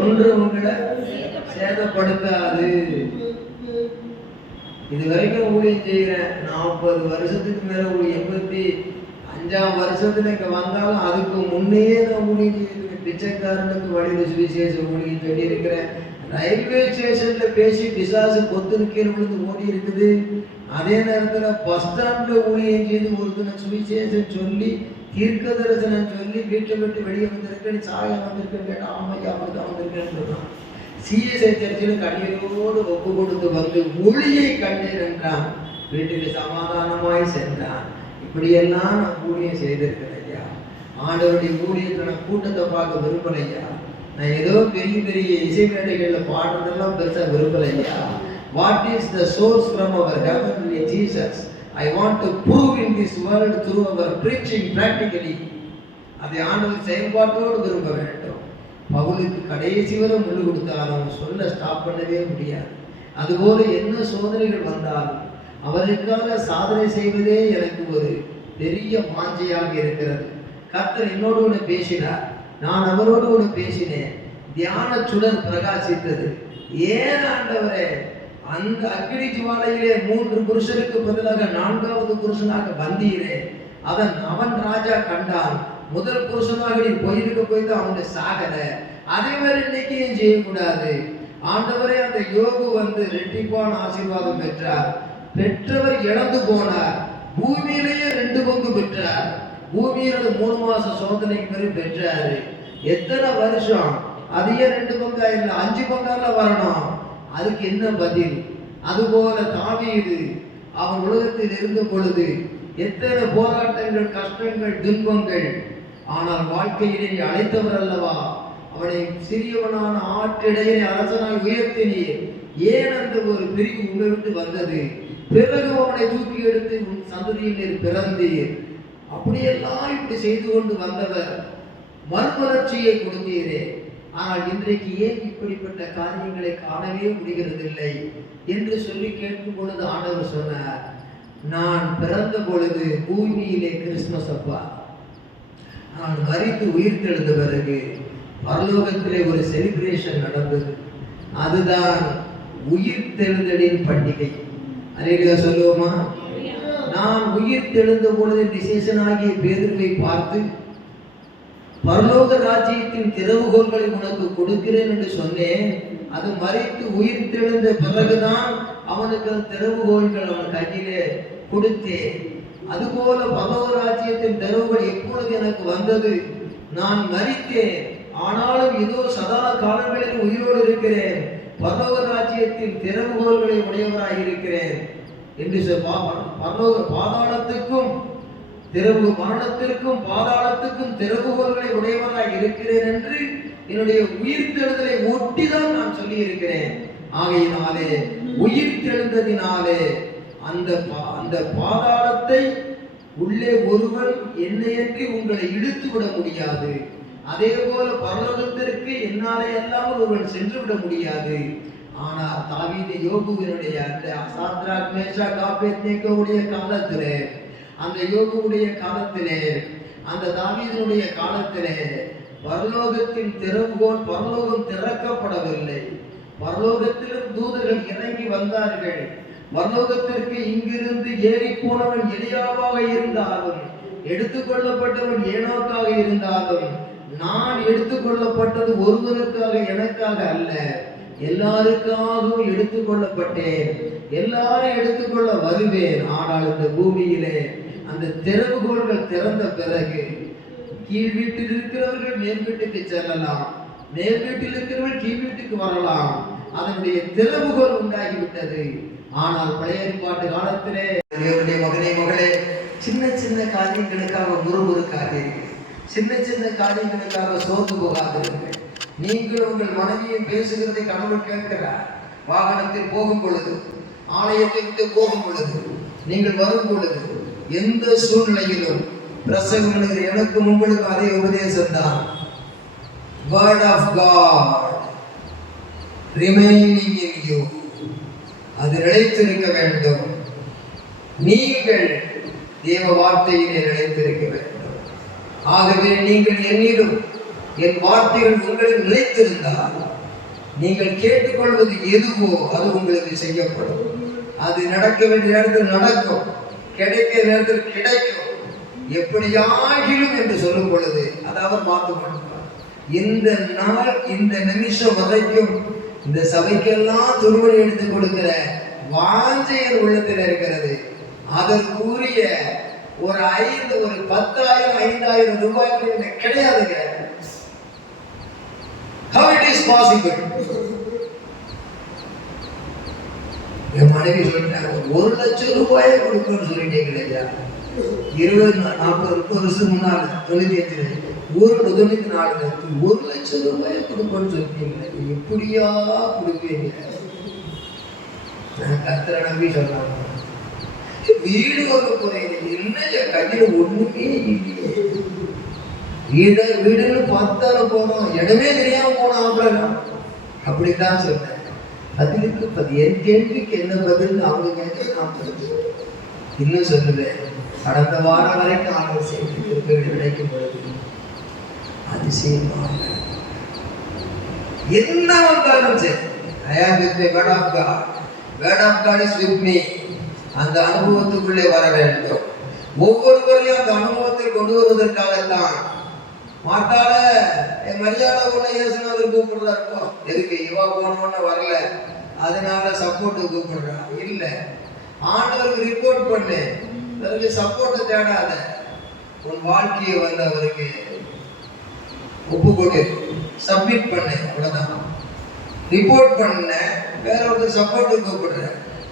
ஒன்று உங்களை சேதப்படுத்தாது. இது வரைக்கும் ஊழியம் செய்கிறேன், 40 வருஷத்துக்கு மேல ஊழியம், 85ஆம் வருஷத்துல இங்க வந்தாலும் அதுக்கு முன்னே நான் ஊழியம் செய்திருக்கேன். பிச்சைக்காரனுக்கு வழியில சுவிசேஷ ஊழியம் சொல்லி இருக்கிறேன். ரயில்வே ஸ்டேஷன்ல பேசி பிசாசு பொத்துன்னு கீழே விழுந்து ஓடி இருக்குது. அதே நேரத்துல பஸ் ஸ்டாண்ட்ல ஊழியம் செய்து ஒருத்தனை சுவிசேஷம் சொல்லி தீர்க்க தரிசனம் சொல்லி வீட்டை விட்டு வெளியே வந்திருக்கேன், சாக வந்திருக்கேன்னு கேட்டால் ஆமையா அப்படிதான் வந்திருக்கேன்னு சொல்றான். சிஎஸ்ஐ சர்ச்சில் கண்ணீரோடு ஒப்பு கொடுத்து வந்து ஒளியை கண்டேன் என்றான், வீட்டுக்கு சமாதானமாய் சென்றான். இப்படியெல்லாம் நான் ஊழியம் செய்திருக்கிறேன் ஐயா. ஆண்டவருடைய ஊழியத்தை நான் கூட்டத்தை பார்க்க விரும்பலையா. நான் ஏதோ பெரிய பெரிய இசை மேடைகளில் பாடுறதெல்லாம் பெருசா விரும்பலையா. What is the source from our heavenly Jesus I want to prove in this world through our preaching practically. அதை ஆண்டவர் செயல்பாட்டோடு விரும்ப வேண்டும். பவுலுக்கு கடைசி வரை முள்ளு கொடுத்தாலும் சொல்ல ஸ்டாப் பண்ணவே முடியாது. அதுபோல என்ன சோதனைகள் வந்தாலும் அவருக்காக சாதனை செய்வதே எனக்கு ஒரு பெரிய வாஞ்சையாக இருக்கிறது. கர்த்தர் என்னோடு கூட பேசினார், நான் அவரோடு கூட பேசினேன். தியான சுடர் பிரகாசித்தது. ஏன் ஆண்டவரே அந்த அக்னி ஜுவாலையிலே 3 புருஷனுக்கு பதிலாக 4வது புருஷனாக வந்தீரே, அவன் ராஜா கண்டான். முதல் புருஷனாக நீ போயிருக்க போய்தான் அவனுடைய சாகல. அதே மாதிரி இன்னைக்கு ஏன் செய்யக்கூடாது? ஆண்டவரே அந்த யோகு வந்து ரெட்டிப்பான ஆசீர்வாதம் பெற்றார். பெற்றவர் இழந்து போனார். பூமியிலேயே 2 பங்கு பெற்றார். பூமியில 3 மாச சோதனைக்கு பிறகு பெற்றாரு. எத்தனை வருஷம்? அதையே 2 பங்கா இல்லை 5 பங்கால வரணும். அதுக்கு என்ன பதில்? அதுபோல தாவீது அவன் உலகத்தில் இருந்த பொழுது எத்தனை போராட்டங்கள், கஷ்டங்கள், துன்பங்கள், ஆனால் வாழ்க்கையிலே அழைத்தவர் அல்லவா. அவனை சிறியவனான ஆற்றிடையே அரசனாய் உயர்த்தினீர். ஏன் அந்த ஒரு பிரிவு உங்களை விட்டு வந்தது? பிறகு அவனை தூக்கி எடுத்து உன் சந்ததியில் பிறந்தீர். அப்படியெல்லாம் இப்படி செய்து கொண்டு வந்தவர் மறுமலர்ச்சியை கொடுத்தீரே. ஆனால் இன்றைக்கு ஏன் இப்படிப்பட்ட காரியங்களை காணவே முடிகிறதில்லை என்று சொல்லி கேட்கும் பொழுது ஆண்டவர் சொன்னார், நான் பிறந்த பொழுது பூமியிலே கிறிஸ்துமஸ் அப்பா, நான் மரித்து உயிர் தெழுந்த பிறகு பரலோகத்திலே ஒரு செலிப்ரேஷன் நடந்தது. அதுதான் உயிர் தெழுதலின் பண்டிகை. அநேகா சொல்லுவோமா? நான் உயிர் தெழுந்த பொழுது விசேஷனாகிய பேதுருவை பார்த்து பரலோக ராஜ்யத்தின் திறவுகோல்களை உனக்கு கொடுக்கிறேன் என்று சொன்னேன். அது மரித்து உயிர் தெழுந்த பிறகுதான் அவனுக்கு திறவுகோல்கள் அவன் கையிலே கொடுத்தேன். அதுபோல பரலோக ராஜ்யத்தின் திறவுகள் எப்பொழுது எனக்கு வந்தது? நான் மரித்தேன், ஆனாலும் இதோ சதா காலங்களில் உயிரோடு இருக்கிறேன். பரலோக ராஜ்யத்தின் திறவுகோல்களை உடையவராக இருக்கிறேன் என்று பரலோக பாதாளத்துக்கும் மரணத்திற்கும் பாதாளத்துக்கும் திறவுகோல்களை உடையவராக இருக்கிறேன் என்று என்னுடைய உயிர்த்தெழுதலை ஒட்டிதான் நான் சொல்லி இருக்கிறேன். ஆகையினாலே உயிர்த்தெழுந்ததினாலே அந்த பாதாளத்தை உள்ளே ஒருவன் என்னையன்றி உங்களை இழுத்து விட முடியாது. அதே போல பரலோகத்திற்கு என்னாலே அல்லாமல் ஒருவன் சென்று விட முடியாது. ஆனால் தாவீது யோபுவினுடைய அந்த சாத்ராக் மேஷாக் ஆபேத்நேகோவுடைய காலத்திலே, அந்த யோபுவுடைய காலத்திலே, அந்த தாவீதினுடைய காலத்திலே பரலோகத்தின் திறவுகோல், பரலோகம் திறக்கப்படவில்லை. பரலோகத்திலும் தூதர்கள் இறங்கி வந்தார்கள். பரலோகத்திற்கு இங்கிருந்து ஏறி போனவன் எலியாவாக இருந்தாலும், எடுத்துக்கொள்ளப்பட்டவன் ஏனோக்காக இருந்தாலும், நான் எடுத்துக்கொள்ளப்பட்டது ஒருவருக்காக எனக்காக அல்ல, எல்லாருக்காகவும் எடுத்துக்கொள்ளப்பட்டேன். எல்லாரும் எடுத்துக்கொள்ள வருவேன். ஆனால் இந்த பூமியிலே அந்த திறவுகோள்கள் திறந்த பிறகு கீழ் வீட்டில் இருக்கிறவர்கள் மேல் வீட்டுக்கு செல்லலாம், மேல் வீட்டில் இருக்கிறவர்கள் கீழ் வீட்டுக்கு வரலாம். அதனுடைய திறவுகோல் உண்டாகிவிட்டது. ஆனால் பழைய ஏற்பாட்டு காலத்திலே தேவனுடைய மகனே மகளே, சின்ன சின்ன காரியங்களுக்காக முறுமுறுக்காதீர்கள், சின்ன சின்ன காரியங்களுக்காக சோர்ந்து போகாதீர்கள். நீங்கள் உங்கள் மனைவியை பேசுகிறதை கணவன் கேட்கிறார். வாகனத்தில் போகும் பொழுது, ஆலயத்தை விட்டு போகும் பொழுது, நீங்கள் வரும் பொழுது, எந்த சூழ்நிலையிலும் பிரசங்க எனக்கும் உங்களுக்கு அதே உபதேசம் தான். Word of God remaining in you, அது நிலைத்திருக்க வேண்டும். நீங்கள் தேவ வார்த்தையிலே நிலைத்திருக்க வேண்டும். ஆகவே நீங்கள் என்னிலும் என் வார்த்தைகள் உங்களில் நிலைத்திருந்தால், நீங்கள் கேட்டுக்கொள்வது எதுவோ அது உங்களுக்கு செய்யப்படும். அது நடக்க வேண்டிய நேரத்தில் நடக்கும், கிடைக்கிற நேரத்தில் கிடைக்கும். எப்படியாகிலும் என்று சொல்லும் பொழுது அதை அவர் மாற்ற மாட்டார். இந்த நாள், இந்த நிமிஷம் வரைக்கும் இந்த சபைக்கெல்லாம் துருவடி எடுத்து கொடுக்கிற வாஞ்சையர் உள்ளத்தில் இருக்கிறது. அதற்குரிய ஒரு 10,000 5,000 ரூபாய்க்கு கிடையாதுங்க. How it is possible? என் மனைவி சொல்லிட்டாங்க, 1 லட்சம் ரூபாயை கொடுக்கணும்னு சொல்லிட்டீங்களே. 20-40 வருஷம் முன்னாள் 95 94 1 லட்சம் ரூபாயை கொடுக்கணும்னு சொல்லிட்டீங்களே, எப்படியா கொடுப்பீங்க? நான் கர்த்தரை நம்பி சொன்னாங்க, வீடு வாங்க போறேன், என்ன கையில ஒண்ணுமே இல்லையே. வீடுன்னு பார்த்தாலும் போனோம், இடமே தெரியாம போனோம். அப்புறம் அப்படித்தான் சொன்னேன். பதிலுக்கு என் கேள்விக்கு என்ன பதில் அவங்க கேட்க நான் பதில் இன்னும் சொல்லுவேன். கடந்த வாரம் வரைக்கும் ஆலோசனை கிடைக்கும் பொழுது அதிசயமாக என்ன வந்தாலும் சரி, I am with the word of God. Word of God is with me. அந்த அனுபவத்துக்குள்ளே வர வேண்டும். ஒவ்வொருவரையும் அந்த அனுபவத்தில் கொண்டு வருவதற்காகத்தான். மாட்டால மரியாதை ஒண்ணு இயேசுநாதர் கூப்பிடுறதா இருக்கும். எதுக்கு இவா போனோன்னு வரல, அதனால சப்போர்ட்டு கூப்பிடுறா இல்ல. ஆண்டவருக்கு ரிப்போர்ட் பண்ணு, பிறகு சப்போர்ட்டை தேடாத. உன் வாழ்க்கையை வந்து அவருக்கு ஒப்பு கொடு, சப்மிட் பண்ணு, அவ்வளவுதான். ரிப்போர்ட் பண்ண வேற ஒருத்தர் சப்போர்ட்டு கூப்பிடுற,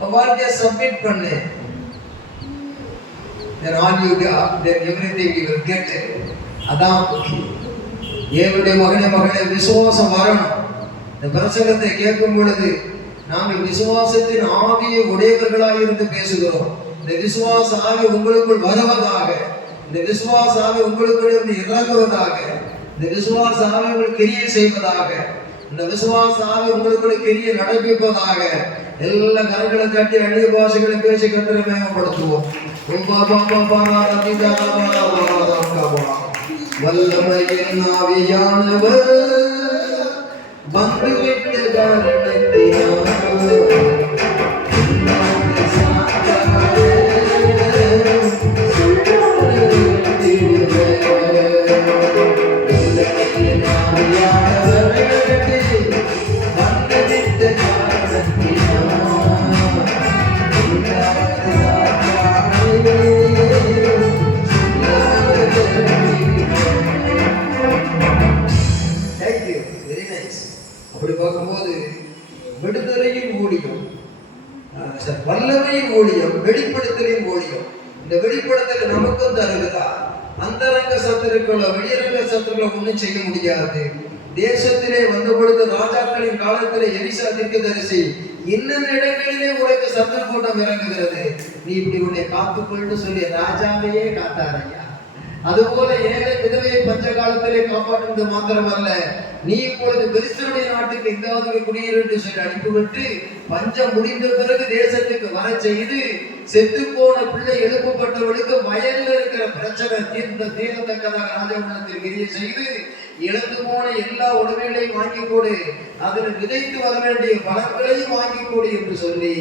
உன் வாழ்க்கையை சப்மிட் பண்ணு. Then all you got, then everything you will get. அதான் தேவனுடைய மகனே விசுவாசம் வரணும். இந்த பிரசங்கத்தை கேட்கும் பொழுது நாங்கள் விசுவாசத்தின் ஆவியை உடையவர்களாக இருந்து பேசுகிறோம். இந்த விசுவாச ஆவி உங்களுக்குள் வருவதாக, இந்த விசுவாச ஆவி உங்களுக்குள் இருந்து இறங்குவதாக, இந்த விசுவாச ஆவி உங்களுக்கு கிரியை செய்வதாக, இந்த விசுவாச ஆவி உங்களுக்குள் கிரியை நடப்பிப்பதாக. எல்லா கரங்களை தட்டி அந்நிய பாஷைகளை பேசி கர்த்தரை மகிமைப்படுத்துவோம். வல்லமையின் ஆவியானவர் வந்துவிட்ட காரணத்தினால் அப்படி பார்க்கும்போது வல்லமையின் ஊழியம், வெளிப்படுத்தலின் ஊழியம். இந்த வெளிப்படுத்தல் நமக்கும் தருகிறா. அந்தரங்க சத்துருக்களோ வெளியரங்க சத்துருக்களோ ஒன்றும் செய்ய முடியாது. தேசத்திலே வந்த பொழுது ராஜாக்களின் காலத்திலே எலிசா தீர்க்கதரிசி, இன்னும் இடங்களிலே உனக்கு சத்துரு கூட்டம் இறங்குகிறது, நீ இப்படி உன்னை காத்துக்கொள்ளுன்னு சொல்லி ராஜாவையே காத்தாரையா. அதுபோல ஏழை விதவையை பஞ்ச காலத்திலே காப்பாற்றுவது மாத்திரமல்ல, நீ இப்பொழுது பெலிஸ்தருடைய நாட்டுக்கு எங்காவது குடியேறு என்று சொல்லி அனுப்பிவிட்டு பஞ்சம் முடிந்த பிறகு தேசத்துக்கு வர செய்து, செத்து போன பிள்ளை எழுப்பப்பட்டவர்களுக்கு வயல்ல இருக்கிற பிரச்சனை தீர்த்தத்தக்கதாக ராஜாவுலகத்தில் கிரிய செய்து, இழந்து போன எல்லா உடமைகளையும் வாங்கி கொடு, அதில் விதைத்து வர வேண்டிய பலன்களையும் வாங்கி கொடு என்று சொல்லி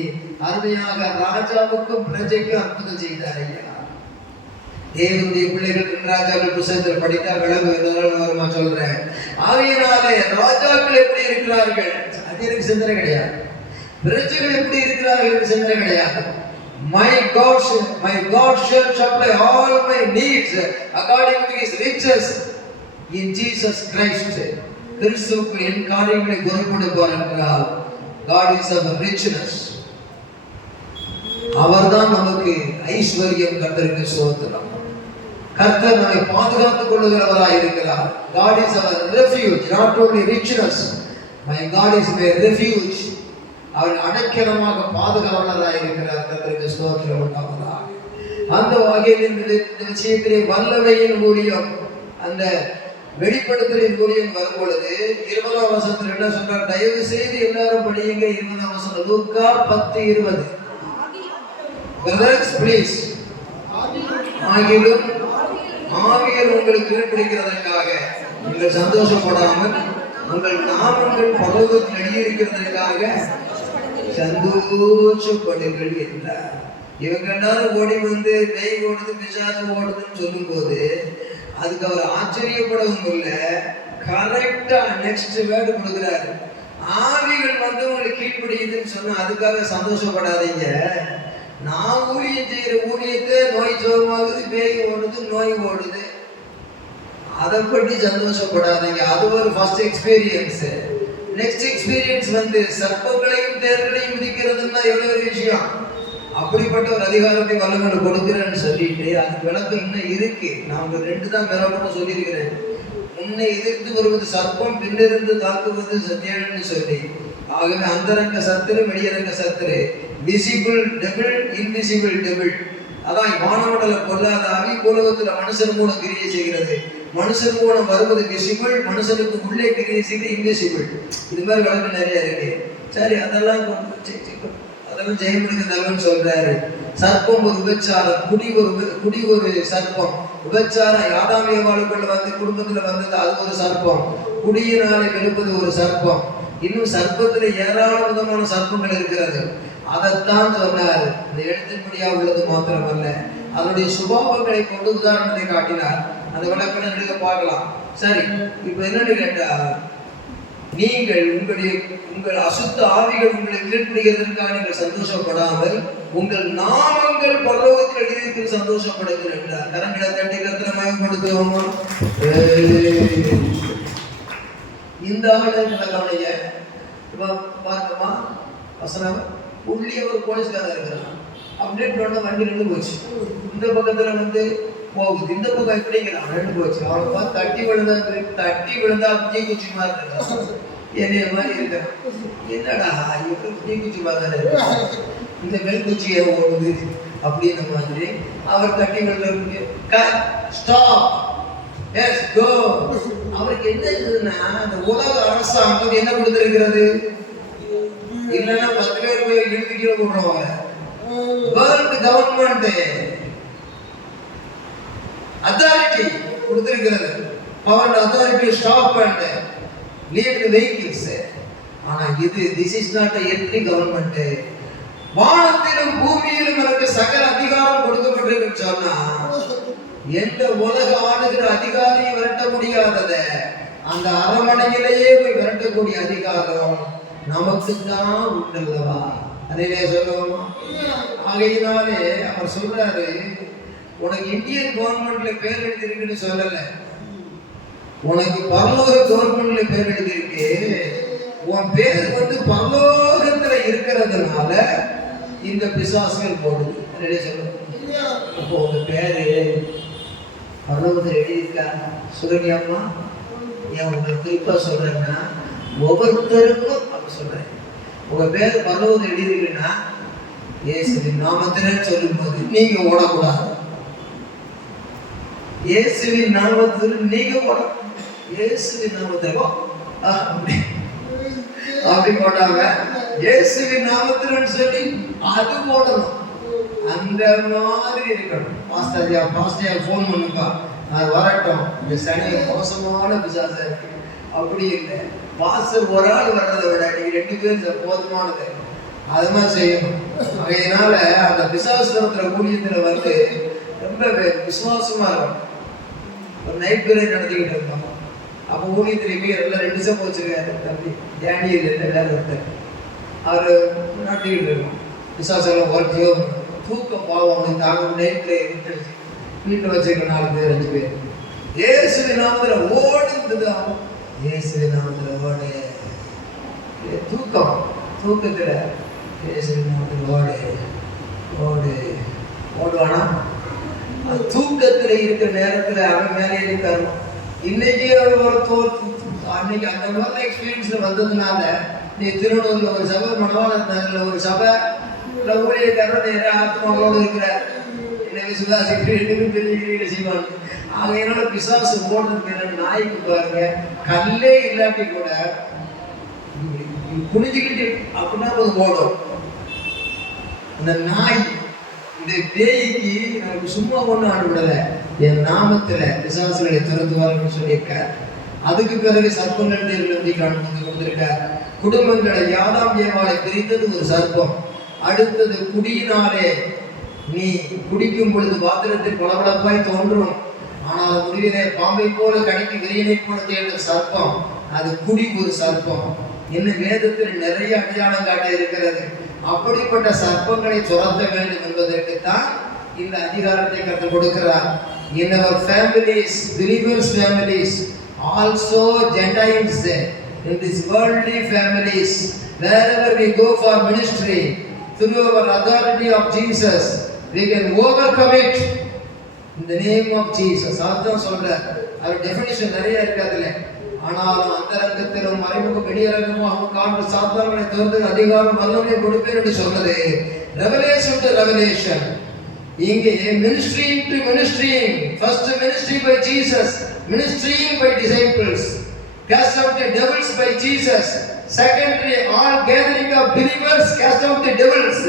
அருமையாக ராஜாவுக்கும் பிரஜைக்கும் அற்புதம் செய்தார் ஐயா. தேவனுடைய பிள்ளைகள் ராஜாக்கள் புத்தகத்தில் படித்தா விளங்குமா சொல்றேன். ஆகையினாலே ராஜாக்கள் எப்படி இருக்கிறார்கள் அது எனக்கு சிந்தனை கிடையாது. பிரஜைகள் எப்படி இருக்கிறார்கள் என்று சிந்தனை கிடையாது. My God shall supply all my needs according to his riches in Jesus Christ. கிறிஸ்துவுக்குள் என் காரியங்களை பொறுப்படுவார் என்றால் God is our richness. அவர்தான் நமக்கு ஐஸ்வர்யம். கர்த்தருக்கு ஸ்தோத்திரம். கர்த்தர் நம்மை பாதுகாத்துக் கொள்ளுகிறவராய் இருக்கிறார். God is our refuge, not only richness. My God is my refuge. அவர் அடைக்கலமாக பாதுகாவலராய் இருக்கிறார். கர்த்தருக்கு ஸ்தோத்திரம் உண்டாவதாக. அந்த வகையில் இந்த விஷயத்திலே வல்லமையின் ஊழியம், அந்த வெளிப்படுத்தலின் ஊழியம் வரும் பொழுது 20ஆம் வசனத்தில் என்ன சொல்றார்? தயவு செய்து எல்லாரும் படியுங்க. 20ஆம் வசனம், லூக்கா 10:20. Brothers, please. ஆகிலும் ஆவியர் உங்களுக்கு கீழ்ப்படிக்கிறதற்காக நீங்கள் சந்தோஷப்படாமல் உங்கள் நாமங்கள் பரலோகத்தில் எழுதியிருக்கிறதற்காக சந்தோஷப்படுங்கள் என்றார். இவங்க எல்லாரும் ஓடி வந்து பேய் ஓடுது பிசாசு ஓடுதுன்னு சொல்லும் போது அதுக்கு அவர் ஆச்சரியப்படவும் இல்லை. கரெக்டா நெக்ஸ்ட் வேர்டு கொடுக்குறாரு. ஆவிகள் வந்து உங்களுக்கு கீழ்ப்படியுதுன்னு சொன்னா அதுக்காக சந்தோஷப்படாதீங்க. நான் ஊழியம் செய்யற ஊழியத்தை நோய் சோகமாகுது, பேய் ஓடுது, நோய் ஓடுது, அதை பற்றி சந்தோஷப்படாதீங்க. அது ஒரு ஃபர்ஸ்ட் எக்ஸ்பீரியன்ஸ். நெக்ஸ்ட் எக்ஸ்பீரியன்ஸ் வந்து சர்ப்பங்களையும் தேர்களையும் மிதிக்கிறதுன்னா எவ்வளவு ஒரு விஷயம். அப்படிப்பட்ட ஒரு அதிகாரத்தை வல்லமையோடு கொடுக்கிறேன்னு சொல்லிட்டு அதுக்கு விளக்கம் இன்னும் இருக்கு. நான் உங்களுக்கு 2 தான் மேலோட சொல்லியிருக்கிறேன். முன்னை எதிர்த்து வருவது சர்ப்பம், பின்னிருந்து தாக்குவது சத்தியன்னு சொல்லி. ஆகவே அந்தரங்க சத்துரு, வெளியரங்க சத்துரு, விசிபிள் டெபிள், இன்விசிபிள் டெபிள். அதான் வானமண்டல பொல்லாத ஆவி உலகத்துல மனுஷன் மூலம் கிரியை செய்கிறது. மனுஷன் மூலம் வருவது விசிபிள், மனுஷனுக்கு உள்ளே கிரியை செய்து இன்விசிபிள். இது மாதிரி வழக்கு நிறைய இருக்கு. சரி, அதெல்லாம் ஜெயமணிக்கு நல்லவன் சொல்றாரு. சர்ப்பம் ஒரு விபச்சாரம், குடி ஒரு சர்ப்பம். விபச்சாரம் ஆதாமிய வாழ்க்கையில வந்து குடும்பத்துல வந்தது, அது ஒரு சர்ப்பம். குடியினாலே கெடுப்பது ஒரு சர்ப்பம். இன்னும் சர்ப்பத்துல ஏராள விதமான சர்ப்பங்கள் இருக்கிறது. அதைத்தான் சொன்னார். இந்த எழுத்தின்படியா உள்ளது மாத்திரமல்ல, அதனுடைய சுபாவங்களை கொண்டு உதாரணத்தை காட்டினார். அந்த விளக்கம் எடுக்க பார்க்கலாம். சரி, இப்ப என்னன்னு கேட்டா, நீங்கள் உங்கள் அசுத்த ஆவிகள் உங்களை கீழ்ப்படுகிறதற்காக நீங்கள் சந்தோஷப்படாமல் உங்கள் நாமங்கள் பரலோகத்தில் எழுதியிருக்கிற சந்தோஷப்படுங்கள் என்றார். கரங்களை தட்டி கர்த்தரை மயப்படுத்துவோமா? இந்த ஆளுடைய பார்க்கமா வசனம் உள்ளே ஒரு போலீஸ்காரர் இருக்கிறான். அப்டேட் பண்ண வண்டி 2 போச்சு. இந்த பக்கத்துல வந்து போகுது, இந்த பக்கம் எப்படிங்கிறான் 2 போச்சு. அவனை பார்த்து தட்டி விழுந்தா தீக்குச்சி மாதிரி இருக்கான். என்னைய மாதிரி இருக்கிறான். என்னடா எப்படி தீக்குச்சி மாதிரி இருக்கான், இந்த மெல்குச்சியை ஓடுது அப்படின்ற மாதிரி அவர் தட்டி விழுந்த ஸ்டாப், எஸ் கோ. அவருக்கு என்ன இருக்குதுன்னா, அந்த உலக அரசாங்கம் என்ன கொடுத்திருக்கிறது? இல்லைன்னா 10 பேர் போய் இழுத்து கீழே போடுறவங்க. வேர்ல்டு கவர்மெண்ட் அத்தாரிட்டி கொடுத்திருக்கிறது. Power authority stop and lead the vehicles. ஆனா this is not a earthly government. வானத்திலும் பூமியிலும் எனக்கு சகல அதிகாரம் கொடுக்கப்பட்டிருக்குன்னு சொன்னா, எந்த உலக ஆளுகிற அதிகாரியை விரட்ட முடியாதத அந்த அரமனையிலேயே போய் விரட்டக்கூடிய அதிகாரம் நமக்கு தான் உண்டல்லவா? அதே சொல்லுவோமா? ஆகையினாலே அவர் சொல்றாரு, உனக்கு இந்தியன் கவர்மெண்ட்ல பேர் எழுதிருக்குன்னு சொல்லல, உனக்கு பரலோக கவர்மெண்ட்ல பேர் எழுதிருக்கு. உன் பேர் வந்து பரலோகத்துல இருக்கிறதுனால இந்த பிசாசுகள் போடுது. அப்போ உங்க பேரு பரலோகத்தில் எழுதியிருக்கா சொல்லுங்கம்மா. ஏன் உங்களுக்கு குறிப்பா சொல்றேன்னா, ஒவ்வொருத்தருக்கும் அப்ப சொல்றேன், உங்க பேர் பரலோகத்தில் எழுதியிருக்குன்னா இயேசுவின் நாமத்திலே சொல்லும் போது நீங்க ஓடக்கூடாது. இயேசுவின் நாமத்தில் நீங்க ஓட, இயேசுவின் நாமத்தில் அப்படி போட்டாங்க. இயேசுவின் நாமத்தில் சொல்லி அது போடணும். அந்த மாதிரி இருக்கணும். பாஸ்டர்யா ஃபோன் பண்ணுப்பா, நான் வரட்டும், இந்த சனி மோசமான பிசாசா இருக்கு. அப்படி இல்லை, பாஸ்டர் ஒரு ஆள் வர்றதை விட நீங்க 2 பேர் போதுமானது. அது மாதிரி செய்யணும். அதனால அந்த பிசாசுரத்துல ஊழியத்துல வந்து ரொம்ப விசுவாசமா இருக்கும். ஒரு நைட் பீரியட் நடத்திக்கிட்டு இருக்கோம். அப்போ ஊழியத்திலேயே எல்லாம் 2 சம் வச்சிருக்காரு தம்பி டேனியல் இல்லை வேற ஒருத்தர். அவர் நடத்திக்கிட்டு இருக்கோம். விசுவாசம் ஒர்க்கையோ தூக்கம் பாவம் அவனுக்கு தாங்க நைட்ல விட்டுருச்சு. வீட்டில் வச்சிருக்க 4 பேர் 5 பேர் இயேசுவின் நாமத்துல ஓடுது. இயேசுவின் நாமத்துல ஓடு. தூக்கத்துல இயேசுவின் நாமத்துல ஓடு ஓடுவானா? தூக்கத்துல இருக்கிற நேரத்துல அவன் மேலே இருக்காரு. இன்னைக்கு ஒரு அன்னைக்கு அந்த மாதிரி எக்ஸ்பீரியன்ஸ்ல வந்ததுனால நீ திருவண்ணூர்ல ஒரு சபை, மணவாளர் நகர்ல ஒரு சபை, ஊழியக்காரர் நேர ஆத்மாவோடு இருக்கிற என்ன விசுவாசிக்கு 2 பெரிய கிரியை செய்வாங்க. ஆகையினால பிசாசு ஓடுறது நாய்க்கு பாருங்க, கல்லே இல்லாட்டி கூட குனிஞ்சுக்கிட்டு அப்படின்னா ஓடும். அந்த நாய் இந்த பேய்க்கு நமக்கு சும்மா ஒண்ணு ஆண்டு விடல, என் நாமத்துல பிசாசுகளை துரத்துவார்னு சொல்லியிருக்க. அதுக்கு பிறகு சர்ப்பங்கள் தேர்வு கொடுத்திருக்க. குடும்பங்களை யாதாம் ஏவாளை பிரித்தது ஒரு சர்ப்பம். அடுத்தது குடியினாலே நீ குடிக்கும் பொழுது பாத்திரத்தில் பளபளப்பாய் தோன்றும், ஆனால் முடிவிலே பாம்பை போல கடிக்கு விரியனை போல தேடும் சர்ப்பம். அது குடி ஒரு சர்ப்பம். இன்னும் வேதத்தில் நிறைய அடையாளம் காட்ட இருக்கிறது. அப்படிப்பட்ட சர்ப்பங்களை துரத்த வேண்டும் என்பதற்குத்தான் இந்த அதிகாரத்தை கற்றுக் கொடுக்கிறார். In our families, believers' families, also Gentiles, in these worldly families, wherever we go for ministry, through our authority of Jesus, we can overcome it in the name of Jesus. அதான் சொல்றார். அவர் டெஃபினிஷன் நிறைய இருக்காதுல்ல. ஆனாலும் அந்தரங்கத்திலும் மறைமுக வெளியரங்கமாக காண்பு சாத்தான்களை திறந்து அதிகாரம் வல்லமை கொடுப்பேன் என்று சொன்னது ரெவலேஷன் டு ரெவலேஷன். இங்கே ministering to ministering, first ministry by Jesus, ministering by disciples, cast out the devils by Jesus, secondary all gathering of believers cast out the devils,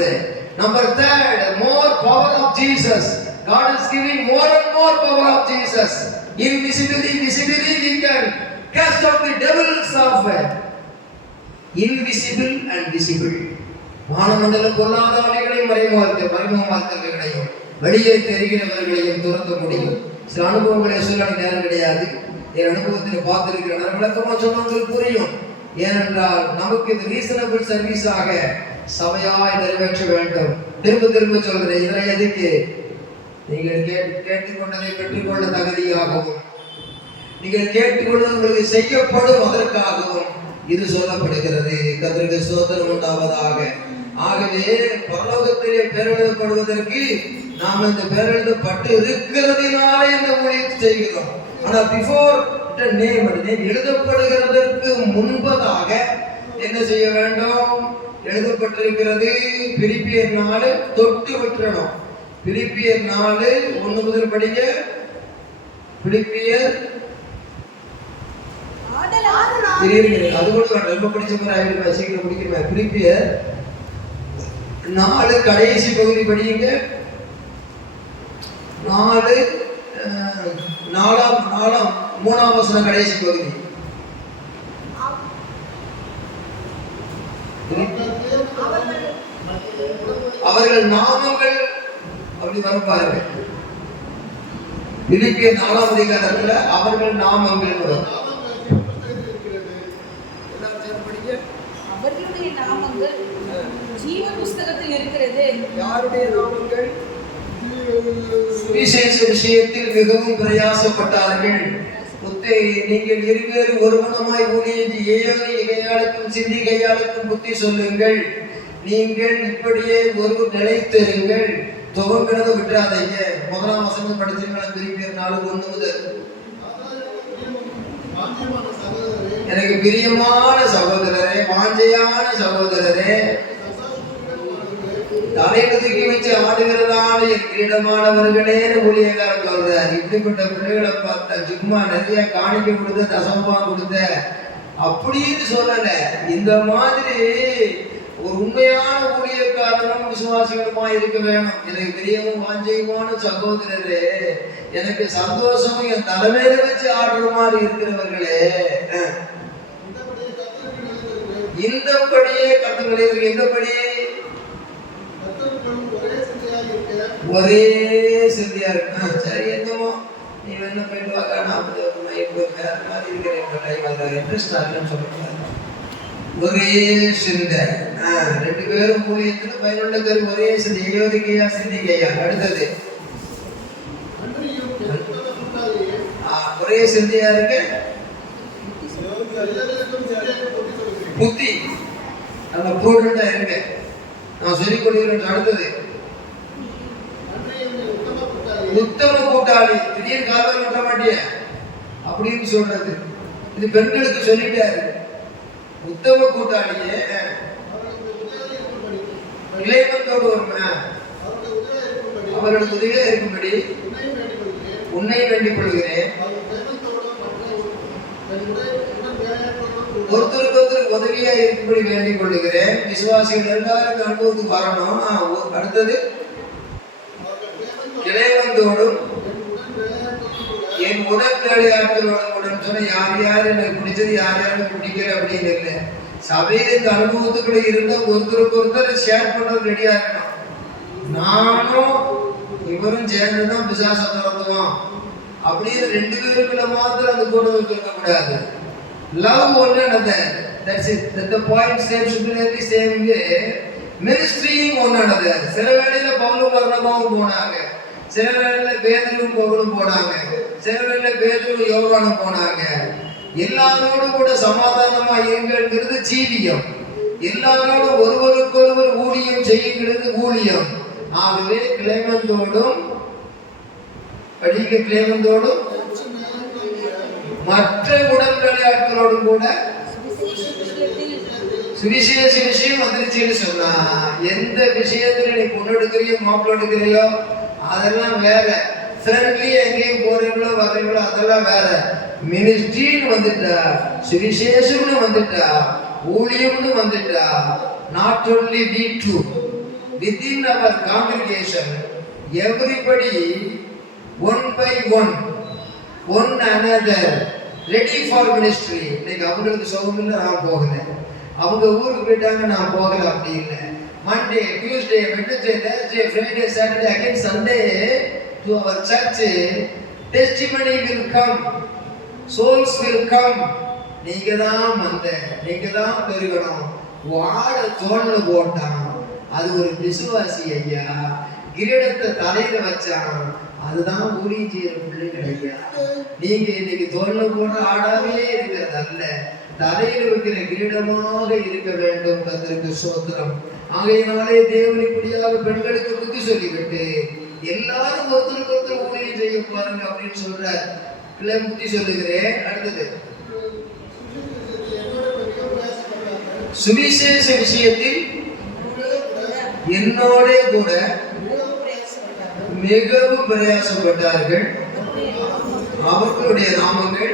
number 3 more power of Jesus. God is giving more and more power of Jesus. Invisibly we can cast out the devils of invisible and visible. வானமண்டல பொல்லாத ஆவிகளையும் மறைமுகமாக்கங்களையும் வெளியே தெரிகிறவர்களையும் துரத்த முடியும். சில அனுபவங்களை சொல்ல நேரம் கிடையாது. என் அனுபவத்தில் பார்த்திருக்கிற விளக்கமா சொன்னவங்களுக்கு புரியும். ஏனென்றால் நமக்கு இது ரீசனபிள் சர்வீஸாக சபையாய் நிறைவேற்ற வேண்டும். திரும்ப சொல்கிறேன், இதனை எதுக்கு? நீங்கள் கேட்டுக்கொண்டதை பெற்றுக்கொள்ள தகுதியாகவும், நீங்கள் கேட்டுக்கொள்வது உங்களுக்கு செய்யப்படும் அதற்காகவும் இது சொல்லப்படுகிறது. கர்த்தருக்கு ஸ்தோத்திரம் உண்டாவதாக. ஆகவே பரலோகத்திலே பேரெழுதப்படுவதற்கு நாம் இந்த பேரெழுதப்பட்டு இருக்கிறதினாலே இந்த ஊழியத்தை செய்கிறோம். ஆனா பிஃபோர் நேம் எழுதப்படுகிறதற்கு முன்பதாக என்ன செய்ய வேண்டும்? எழுதப்பட்டிருக்கிறது பிலிப்பியர் 4 தொட்டு விட்டுறணும். பிலிப்பியர் 4 1 முதல் படிக்க. பிலிப்பியர் அது கூட ரொம்ப படிச்ச மாதிரி சீக்கிரம் முடிக்கிறேன். பிலிப்பியர் 4 கடைசி பகுதி படியுங்க. 3ஆம் வசனம் கடைசி பகுதி. அவர்கள் நாமங்கள் அப்படி வரப்பாருங்க. பிலிப்பியர் 4ஆம் அதிகாரத்துல அவர்கள் நாமங்கள் வரும். அவர்களுடைய நாமங்கள் ஜீவ புஸ்தகத்தில் இருக்கிறது. யாருடைய நாமங்கள்? விசேஷ விஷயத்தில் மிகவும் பிரயாசப்பட்டார்கள். நீங்கள் இருவேறு ஒருவனமாய் ஊழியம் செய்ய கையாளுக்கும் சிந்தி கையாளுக்கும் புத்தி சொல்லுங்கள். நீங்கள் இப்படியே ஒரு நிலைத்திருங்கள், துவங்கினதை விட்டுறாதீங்க. முதலாம் வசனம் படிச்சிருக்கா? பிலிப்பியர் 4:1 முதல். எனக்கு பிரியமான சகோதரரே, வாஞ்சையான சகோதரரே, தலையில தூக்கி வச்சு ஆடுகிறதால என் கிரீடமானவர்களே ஊழியக்காரன் சொல்றார். இப்படிப்பட்ட பிள்ளைகளை பார்த்தா சும்மா நிறைய காணிக்க கொடுத்த, தசமா கொடுத்த அப்படின்னு சொல்லல. இந்த மாதிரி ஒரு உண்மையான ஊழியக்காரனும் விசுவாசிகளுமா இருக்க வேணும். எனக்கு பிரியமும் வாஞ்சையுமான சகோதரரே, எனக்கு சந்தோஷமும் என் தலைமையில வச்சு ஆடுற மாதிரி இருக்கிறவர்களே, இந்தபடியே கத்துக்கள். எந்தபடி? ஒரே சிந்தியா இருக்கு. சரி, என்னமோ நீ என்ன போயிட்டு வாங்க, நான் வேற மாதிரி இருக்கிறேன், இன்ட்ரெஸ்ட் ஆகலன்னு சொல்லுங்க. ஒரே சிந்தை, 2 பேரும் ஊழியத்துல பயனுள்ள கரு, ஒரே சிந்தை. யோதிக்கையா சிந்திக்கையா. அடுத்தது ஒரே சிந்தையா இருக்கு. புத்தி நம்ம ப்ரூடண்டா இருக்கு, நான் சொல்லிக் கொடுக்கிறேன். அடுத்தது உத்தம கூட்டாளி. திடீர்னு காதல் கட்ட மாட்டிய அப்படின்னு சொல்றது, இது பெண்களுக்கு சொல்லிட்டாரு. உத்தம கூட்டாளியே இளைவந்தோடு அவர்களுக்கு உதவியா இருக்கும்படி உன்னை வேண்டிக் கொள்கிறேன். ஒருத்தருக்கு ஒருத்தருக்கு உதவியா இருக்கும்படி வேண்டிக் கொள்கிறேன். விசுவாசிகள் எல்லாருக்கும் அனுபவத்துக்கு வரணும். அடுத்தது இளைவந்தோடும் என் உடன்பிழையாட்களோடும் சொன்ன, யார் யார் எனக்கு பிடிச்சது, யார் யாரும் பிடிக்கல அப்படின்னு இல்லை. சபையில இந்த அனுபவத்துக்குள்ள இருந்த ஒருத்தருக்கு ஒருத்தர் ஷேர் பண்றது ரெடியா இருக்கணும். நானும் இவரும் சேர்ந்துதான் பிசாச துரத்துவோம் அப்படின்னு 2 பேருக்குள்ள மாத்திரம் அந்த கூட இருக்க கூடாது. லவ் ஒன்னு another. That's it. That the point seems to be saying ministrying one another. சில வேளையில பவுலும் பர்னபாவும் போனாங்க, சில வேளையில பேதுருவும் பவுலும் போனாங்க, சில வேளையில பேதுருவும் யோவானும் போனாங்க. எல்லாரோடும் கூட சமாதானமா இருங்கிறது ஜீவியம். எல்லாரோடும் ஒருவருக்கொருவர் ஊழியம் செய்யுங்கிறது ஊழியம். ஆகவே கிளேமந்தோடும் கிளேமந்தோடும் மற்ற உடன்பிழையாட்களோடும் கூட சுவிசேஷ விஷயம் வந்துருச்சுன்னு சொன்னா, எந்த விஷயத்துல நீ பொண்ணு எடுக்கிறியோ மாப்பிள்ளை எடுக்கிறியோ அதெல்லாம் வேற. ஃப்ரெண்ட்லியா எங்கேயும் போறீங்களோ வர்றீங்களோ அதெல்லாம் வேற. மினிஸ்ட்ரின்னு வந்துட்டா, சுவிசேஷம்னு வந்துட்டா, ஊழியம்னு வந்துட்டா, not only we two, within our congregation, everybody one by one another ready for ministry. இன்னைக்கு அவங்களுக்கு சோகம் இல்லை, நான் போகல. அவங்க ஊருக்கு போயிட்டாங்க, நான் போகல. அப்படி இல்லை. Monday, Tuesday, Wednesday, Thursday, Friday, Saturday, again Sunday to our church, testimony will come, souls will come. நீங்க தான் பெருகணும். வாழ தோல்ல போட்டான், அது ஒரு விசுவாசி ஐயா. கிரீடத்தை தலையில வச்சான், அதுதான் ஊழியம் செய்யற பிள்ளைகள் ஐயா. நீங்க இன்னைக்கு தோல்ல போட்டு ஆடாவே இருக்கிறது அல்ல, தலையில வைக்கிற கிரீடமாக இருக்க வேண்டும். கர்த்தருக்கு ஸ்தோத்திரம். ஆகையினாலே தேவன் இப்படியாக பெண்களுக்கு புத்தி சொல்லிவிட்டு எல்லாரும் ஒருத்தருக்கு ஒருத்தர் ஊழியம் செய்ய பாருங்க அப்படின்னு சொல்றார். பிள்ளை புத்தி சொல்லுகிறேன். அடுத்தது சுவிசேஷ விஷயத்தில் என்னோட கூட மிகவும் பிரயாசப்பட்டார்கள். அவர்களுடைய நாமங்கள்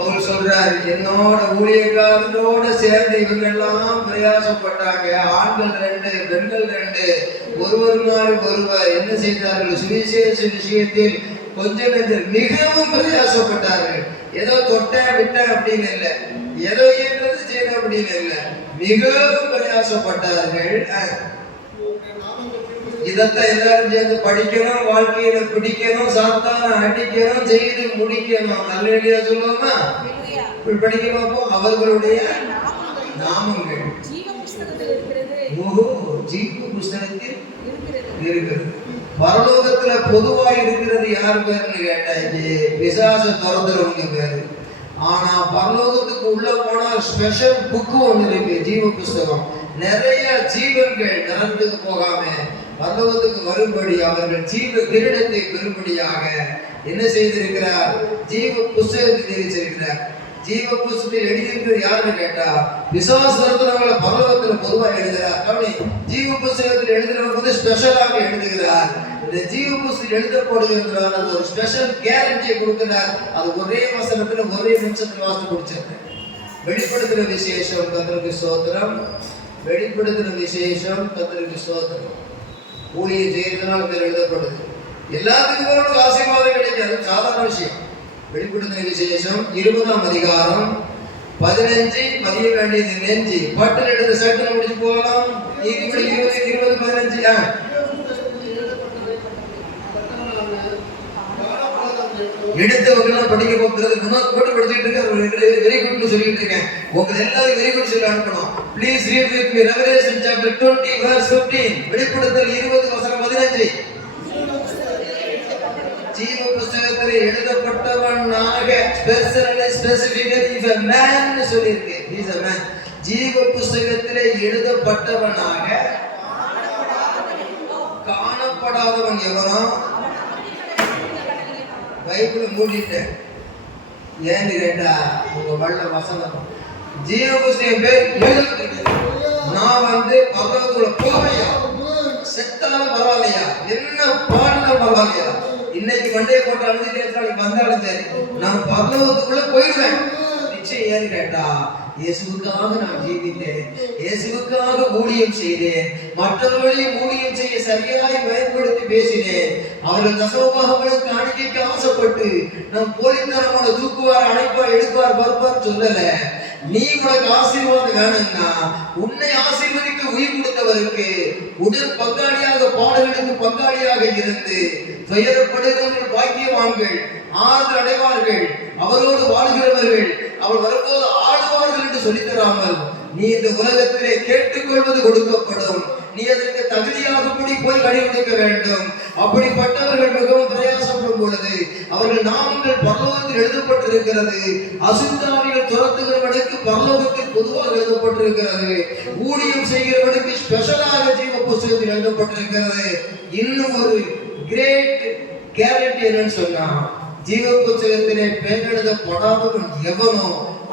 அவர் சொல்றாரு, என்னோட ஊழியக்காரனோட சேர்ந்து இவங்க எல்லாம் பிரயாசப்பட்டாங்க. ஆண்கள் 2, பெண்கள் 2, ஒருவர் மாதிரி ஒருவர் என்ன செய்தார்கள்? சுவிசேஷ விஷயத்தில் கொஞ்சம் மிகவும் பிரயாசப்பட்டார்கள். ஏதோ தொட்ட விட்ட அப்படின்னு இல்லை, ஏதோ ஏற்றது செய்த அப்படின்னு இல்லை, மிகவும் பிரயாசப்பட்டார்கள். இதத்தான் எல்லாரும் சேர்ந்து படிக்கணும், வாழ்க்கையில பிடிக்கணும், சாத்தான அடிக்கணும், செய்து முடிக்கணும். நல்ல சொல்லுவோமா? படிக்க பார்ப்போம். அவர்களுடைய நாமங்கள் ஜீவ புஸ்தகத்தில் இருக்கிறது. பரலோகத்துல பொதுவா இருக்கிறது யார் பேருன்னு கேட்டாச்சு, பிசாச துரத்துறவங்க பேரு. ஆனா பரலோகத்துக்கு உள்ள போனா ஸ்பெஷல் புக்கு ஒண்ணு இருக்கு, ஜீவ புஸ்தகம். நிறைய ஜீவன்கள் நரகத்துக்கு போகாம பரலோகத்துக்கு வரும்படி அவர்கள் ஜீவ கிரீடத்தை பெறும்படியாக என்ன செய்திருக்கிறார்? ஜீவ புஸ்தகத்தில் எழுதியிருக்கிறார். ஜீவ புஸ்தகத்தில் எழுதியிருக்கிறது யாருன்னு கேட்டா பிசாசு நடத்துறவங்களை பரலோகத்துல பொதுவாக எழுதுகிறார். கவனி, ஜீவ புஸ்தகத்தில் எழுதுறவங்க வந்து ஸ்பெஷலாக எழுதுகிறார். இந்த ஜீவ புஸ்தகம் எழுதப்படுகிறார், அது ஒரு ஸ்பெஷல் கேரண்டியை கொடுக்கிறார். அது ஒரே வசனத்துல ஒரே நிமிஷத்துல வாசித்து முடிச்சிருக்கேன். வெளிப்படுத்துற விசேஷம் கர்த்தருக்கு ஸ்தோத்திரம். வெளிப்படுத்துற விசேஷம் கர்த்தருக்கு ஸ்தோத்திரம். ஊழியம் செய்யறதுனால பேர் எழுதப்படுது. எல்லாத்துக்கும் ஒரு ஆசீர்வாதம் கிடைக்காது, சாதாரண விஷயம். வெளிப்படுத்துற விசேஷம் 20ஆம் அதிகாரம் 15 பதிய வேண்டியது நெஞ்சு பட்டில் எடுத்து சட்டம் முடிச்சு போகலாம். நீதிபதி 20:15 எடுத்தவங்கெல்லாம் படிக்க போகிறது போட்டு படிச்சுட்டு இருக்க வெரி குட்னு சொல்லிட்டு இருக்கேன். உங்க எல்லாரும் வெரி குட் சொல்லி அனுப்பணும். Please read with me revelation chapter 20 verse 15. வெளிப்படுத்தல் 20:15. ஜீவ புஸ்தகத்தில் எழுதப்பட்டவனாக ஸ்பெசிஃபிக்கலி இஃப் a man சொல்லிருக்கு. he is a man. ஜீவ புஸ்தகத்தில் எழுதப்பட்டவனாக காணப்படாதவன் எவனோ? பைபிளை மூடிட்டேன். ஏன்னு கேட்டா உங்க வல்ல வசனம் ஜீவ புஸ்தகம் பேர் எழுதப்பட்டிருக்கு. நான் வந்து பரலோகத்துக்குள்ள போவையா, செத்தாலும் பரவாயில்லையா, என்ன பாடினாலும் பரவாயில்லையா, இன்னைக்கு மண்டையை போட்டு அழுதுட்டு வந்தாலும் சரி, நான் பரலோகத்துக்குள்ள போயிடுவேன் நிச்சயம். ஏன்னு கேட்டா இயேசுவுக்காக நான் ஜீவித்தேன், இயேசுவுக்காக ஊழியம் செய்தேன், மற்றவர்களையும் ஊழியம் செய்ய சரியாய் பயன்படுத்தி பேசினேன். அவர்கள் தசமபாகங்களுக்கு காணிக்கைக்கு ஆசைப்பட்டு நம் போலித்தனமான தூக்குவார், அணைப்பார், எடுப்பார், பருப்பார் சொல்லல. நீ உனக்கு ஆசீர்வாதம் வேணும்னா உன்னை ஆசீர்வதிக்க உயிர் கொடுத்தவருக்கு உடல் பங்காளியாக பாடல்களுக்கு பங்காளியாக இருந்து துயரப்படுகிறவர்கள் பாக்கியவான்கள், ஆறுதல் அடைவார்கள், அவரோடு வாழ்கிறவர்கள் அவர் வரும்போது ஆடுவார்கள் என்று சொல்லி தராமல் நீ இந்த உலகத்திலே கேட்டுக்கொள்வது கொடுக்கப்படும், நீ அதற்கு தகுதியாகப்படி போய் கடைபிடிக்க வேண்டும். அப்படிப்பட்டவர்கள் மிகவும் பிரயாசப்படும் பொழுது அவர்கள் நாமங்கள் பரலோகத்தில் எழுதப்பட்டிருக்கிறது. அசுத்தாவிகள் துரத்துகிறவனுக்கு பரலோகத்தில் பொதுவாக எழுதப்பட்டிருக்கிறது. ஊழியம் செய்கிறவனுக்கு ஸ்பெஷலாக ஜீவ புஸ்தகத்தில் எழுதப்பட்டிருக்கிறது. இன்னும் ஒரு கிரேட் கேரண்டி என்னன்னு சொன்னா, ஜீவ புஸ்தகத்திலே பெயர் எழுதப்படாதவன் எவனோ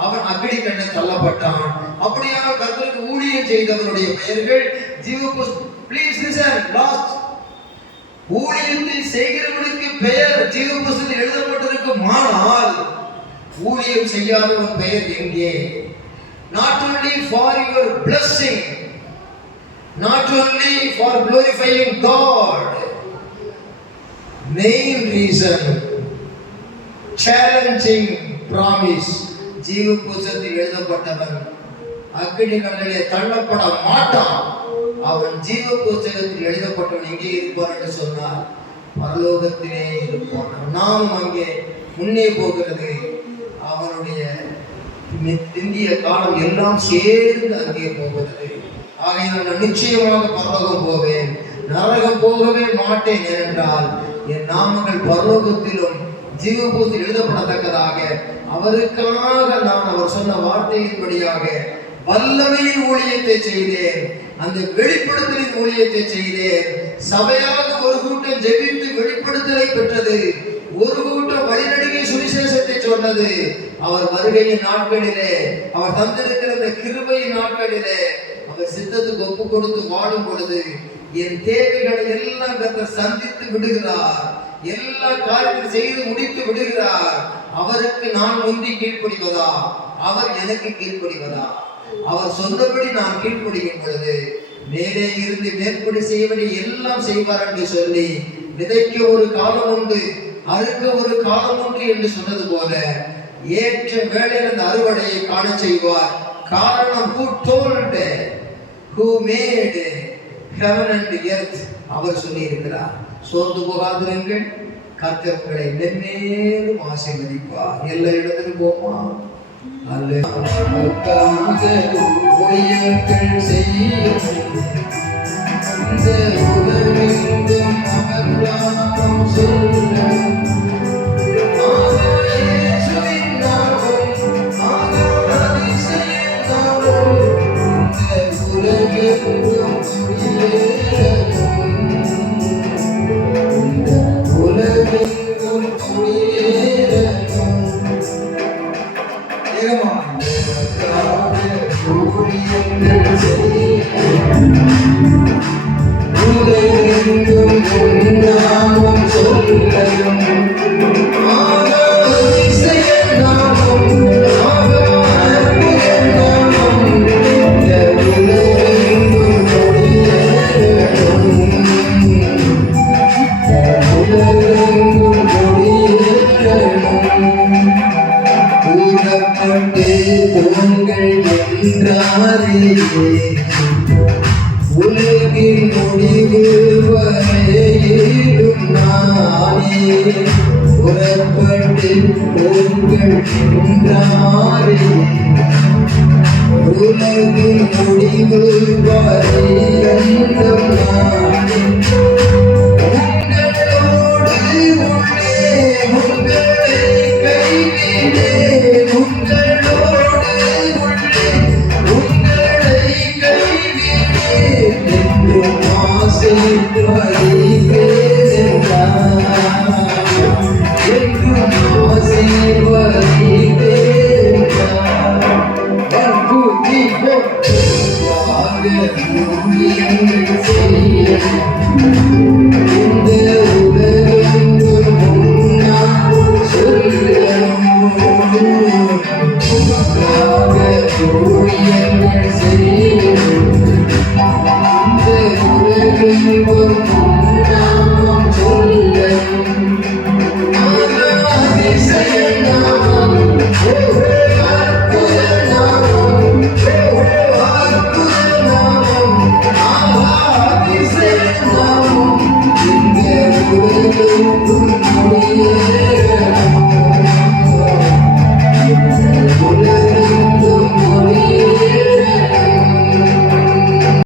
அவன் அக்கினி கண்ணை தள்ளப்பட்டான். அப்படியான கர்த்தருக்கு ஊழியம் செய்தவருடைய பெயர்கள் ஜீவ புஸ்தகம். Please listen, last. ஊழியத்தை செய்கிறவனுக்கு பெயர் ஜீவ புஸ்தகத்தில் எழுதப்பட்டிருக்குமானால் ஊழியம் செய்யாதவன் பெயர் எங்கே? Not only for your blessing, not only for glorifying God, main reason, challenging promise. ஜீவ புஸ்தகத்தில் எழுதப்பட்டவன் அக்கினி கடலிலே தள்ளப்பட மாட்டான். அவன் ஜீவ புஸ்தகத்தில் எழுதப்பட்டவன் எங்கே இருப்பான் என்று சொன்னார், பரலோகத்திலே இருப்பான். நாம் அங்கே முன்னே போகிறது. அவனுடைய இந்திய காலம் எல்லாம் சேர்ந்து அங்கே போகிறது. ஆகையால் நான் நிச்சயமாக பரலோகம் போவேன், நரகம் போகவே மாட்டேன். ஏனென்றால் என் நாமங்கள் பரலோகத்திலும் ஜீவ புஸ்தகத்தில் எழுதப்படத்தக்கதாக அவருக்காக நான் அவர் சொன்ன வார்த்தையின்படியாக வல்லமையின் ஊழியத்தை செய்தேன், அந்த வெளிப்படுத்தலின் ஊழியத்தை செய்தேன். சபையாக ஒரு கூட்டம் ஜெபித்து வெளிப்படுத்தலை பெற்றது, ஒரு கூட்டம் வழிநடுகை சுவிசேஷத்தை சொன்னது. அவர் வருகையின் நாட்களிலே, அவர் தந்திருக்கிற அந்த கிருபையின் நாட்களிலே அவர் சித்தத்துக்கு ஒப்பு கொடுத்து வாழும் பொழுது என் தேவைகளை எல்லாம் கர்த்தர் சந்தித்து விடுகிறார், எல்லா காரியத்தையும் செய்து முடித்து விடுகிறார். அவருக்கு நான் முந்தி கீழ்ப்படிவதா, அவர் எனக்கு கீழ்ப்படிவதா? அவர் சொன்னபடி நான் கீழ்ப்படியும் பொழுது மேலே இருந்து மேற்படி செய்வதை எல்லாம் செய்வார் என்று சொல்லி, விதைக்க ஒரு காலம் உண்டு, அறுக்க ஒரு காலம் உண்டு என்று சொன்னது போல ஏற்ற வேளையில் அந்த அறுவடையை காண செய்வார். காரணம் who told, who made heaven and earth, அவர் சொல்லி இருக்கிறார். சோர்ந்து போகாதிருங்கள், கர்த்தர் உங்களை மென்மேலும் ஆசீர்வதிப்பார். எல்லா இடத்திலும் போமா ஊழியர்கள் செய்யும் இந்த உலகெங்கும் அவர் நாமம் சொல்ல, இயேசுவின் நாமம் அதிசய நாமம் இந்த உலகெங்கும் உலகின் முடிவு வரையிலும் நானே புறப்பட்டு போகின்றாரே. உலகின் முடிவு வரையிலும் நானே Yeah.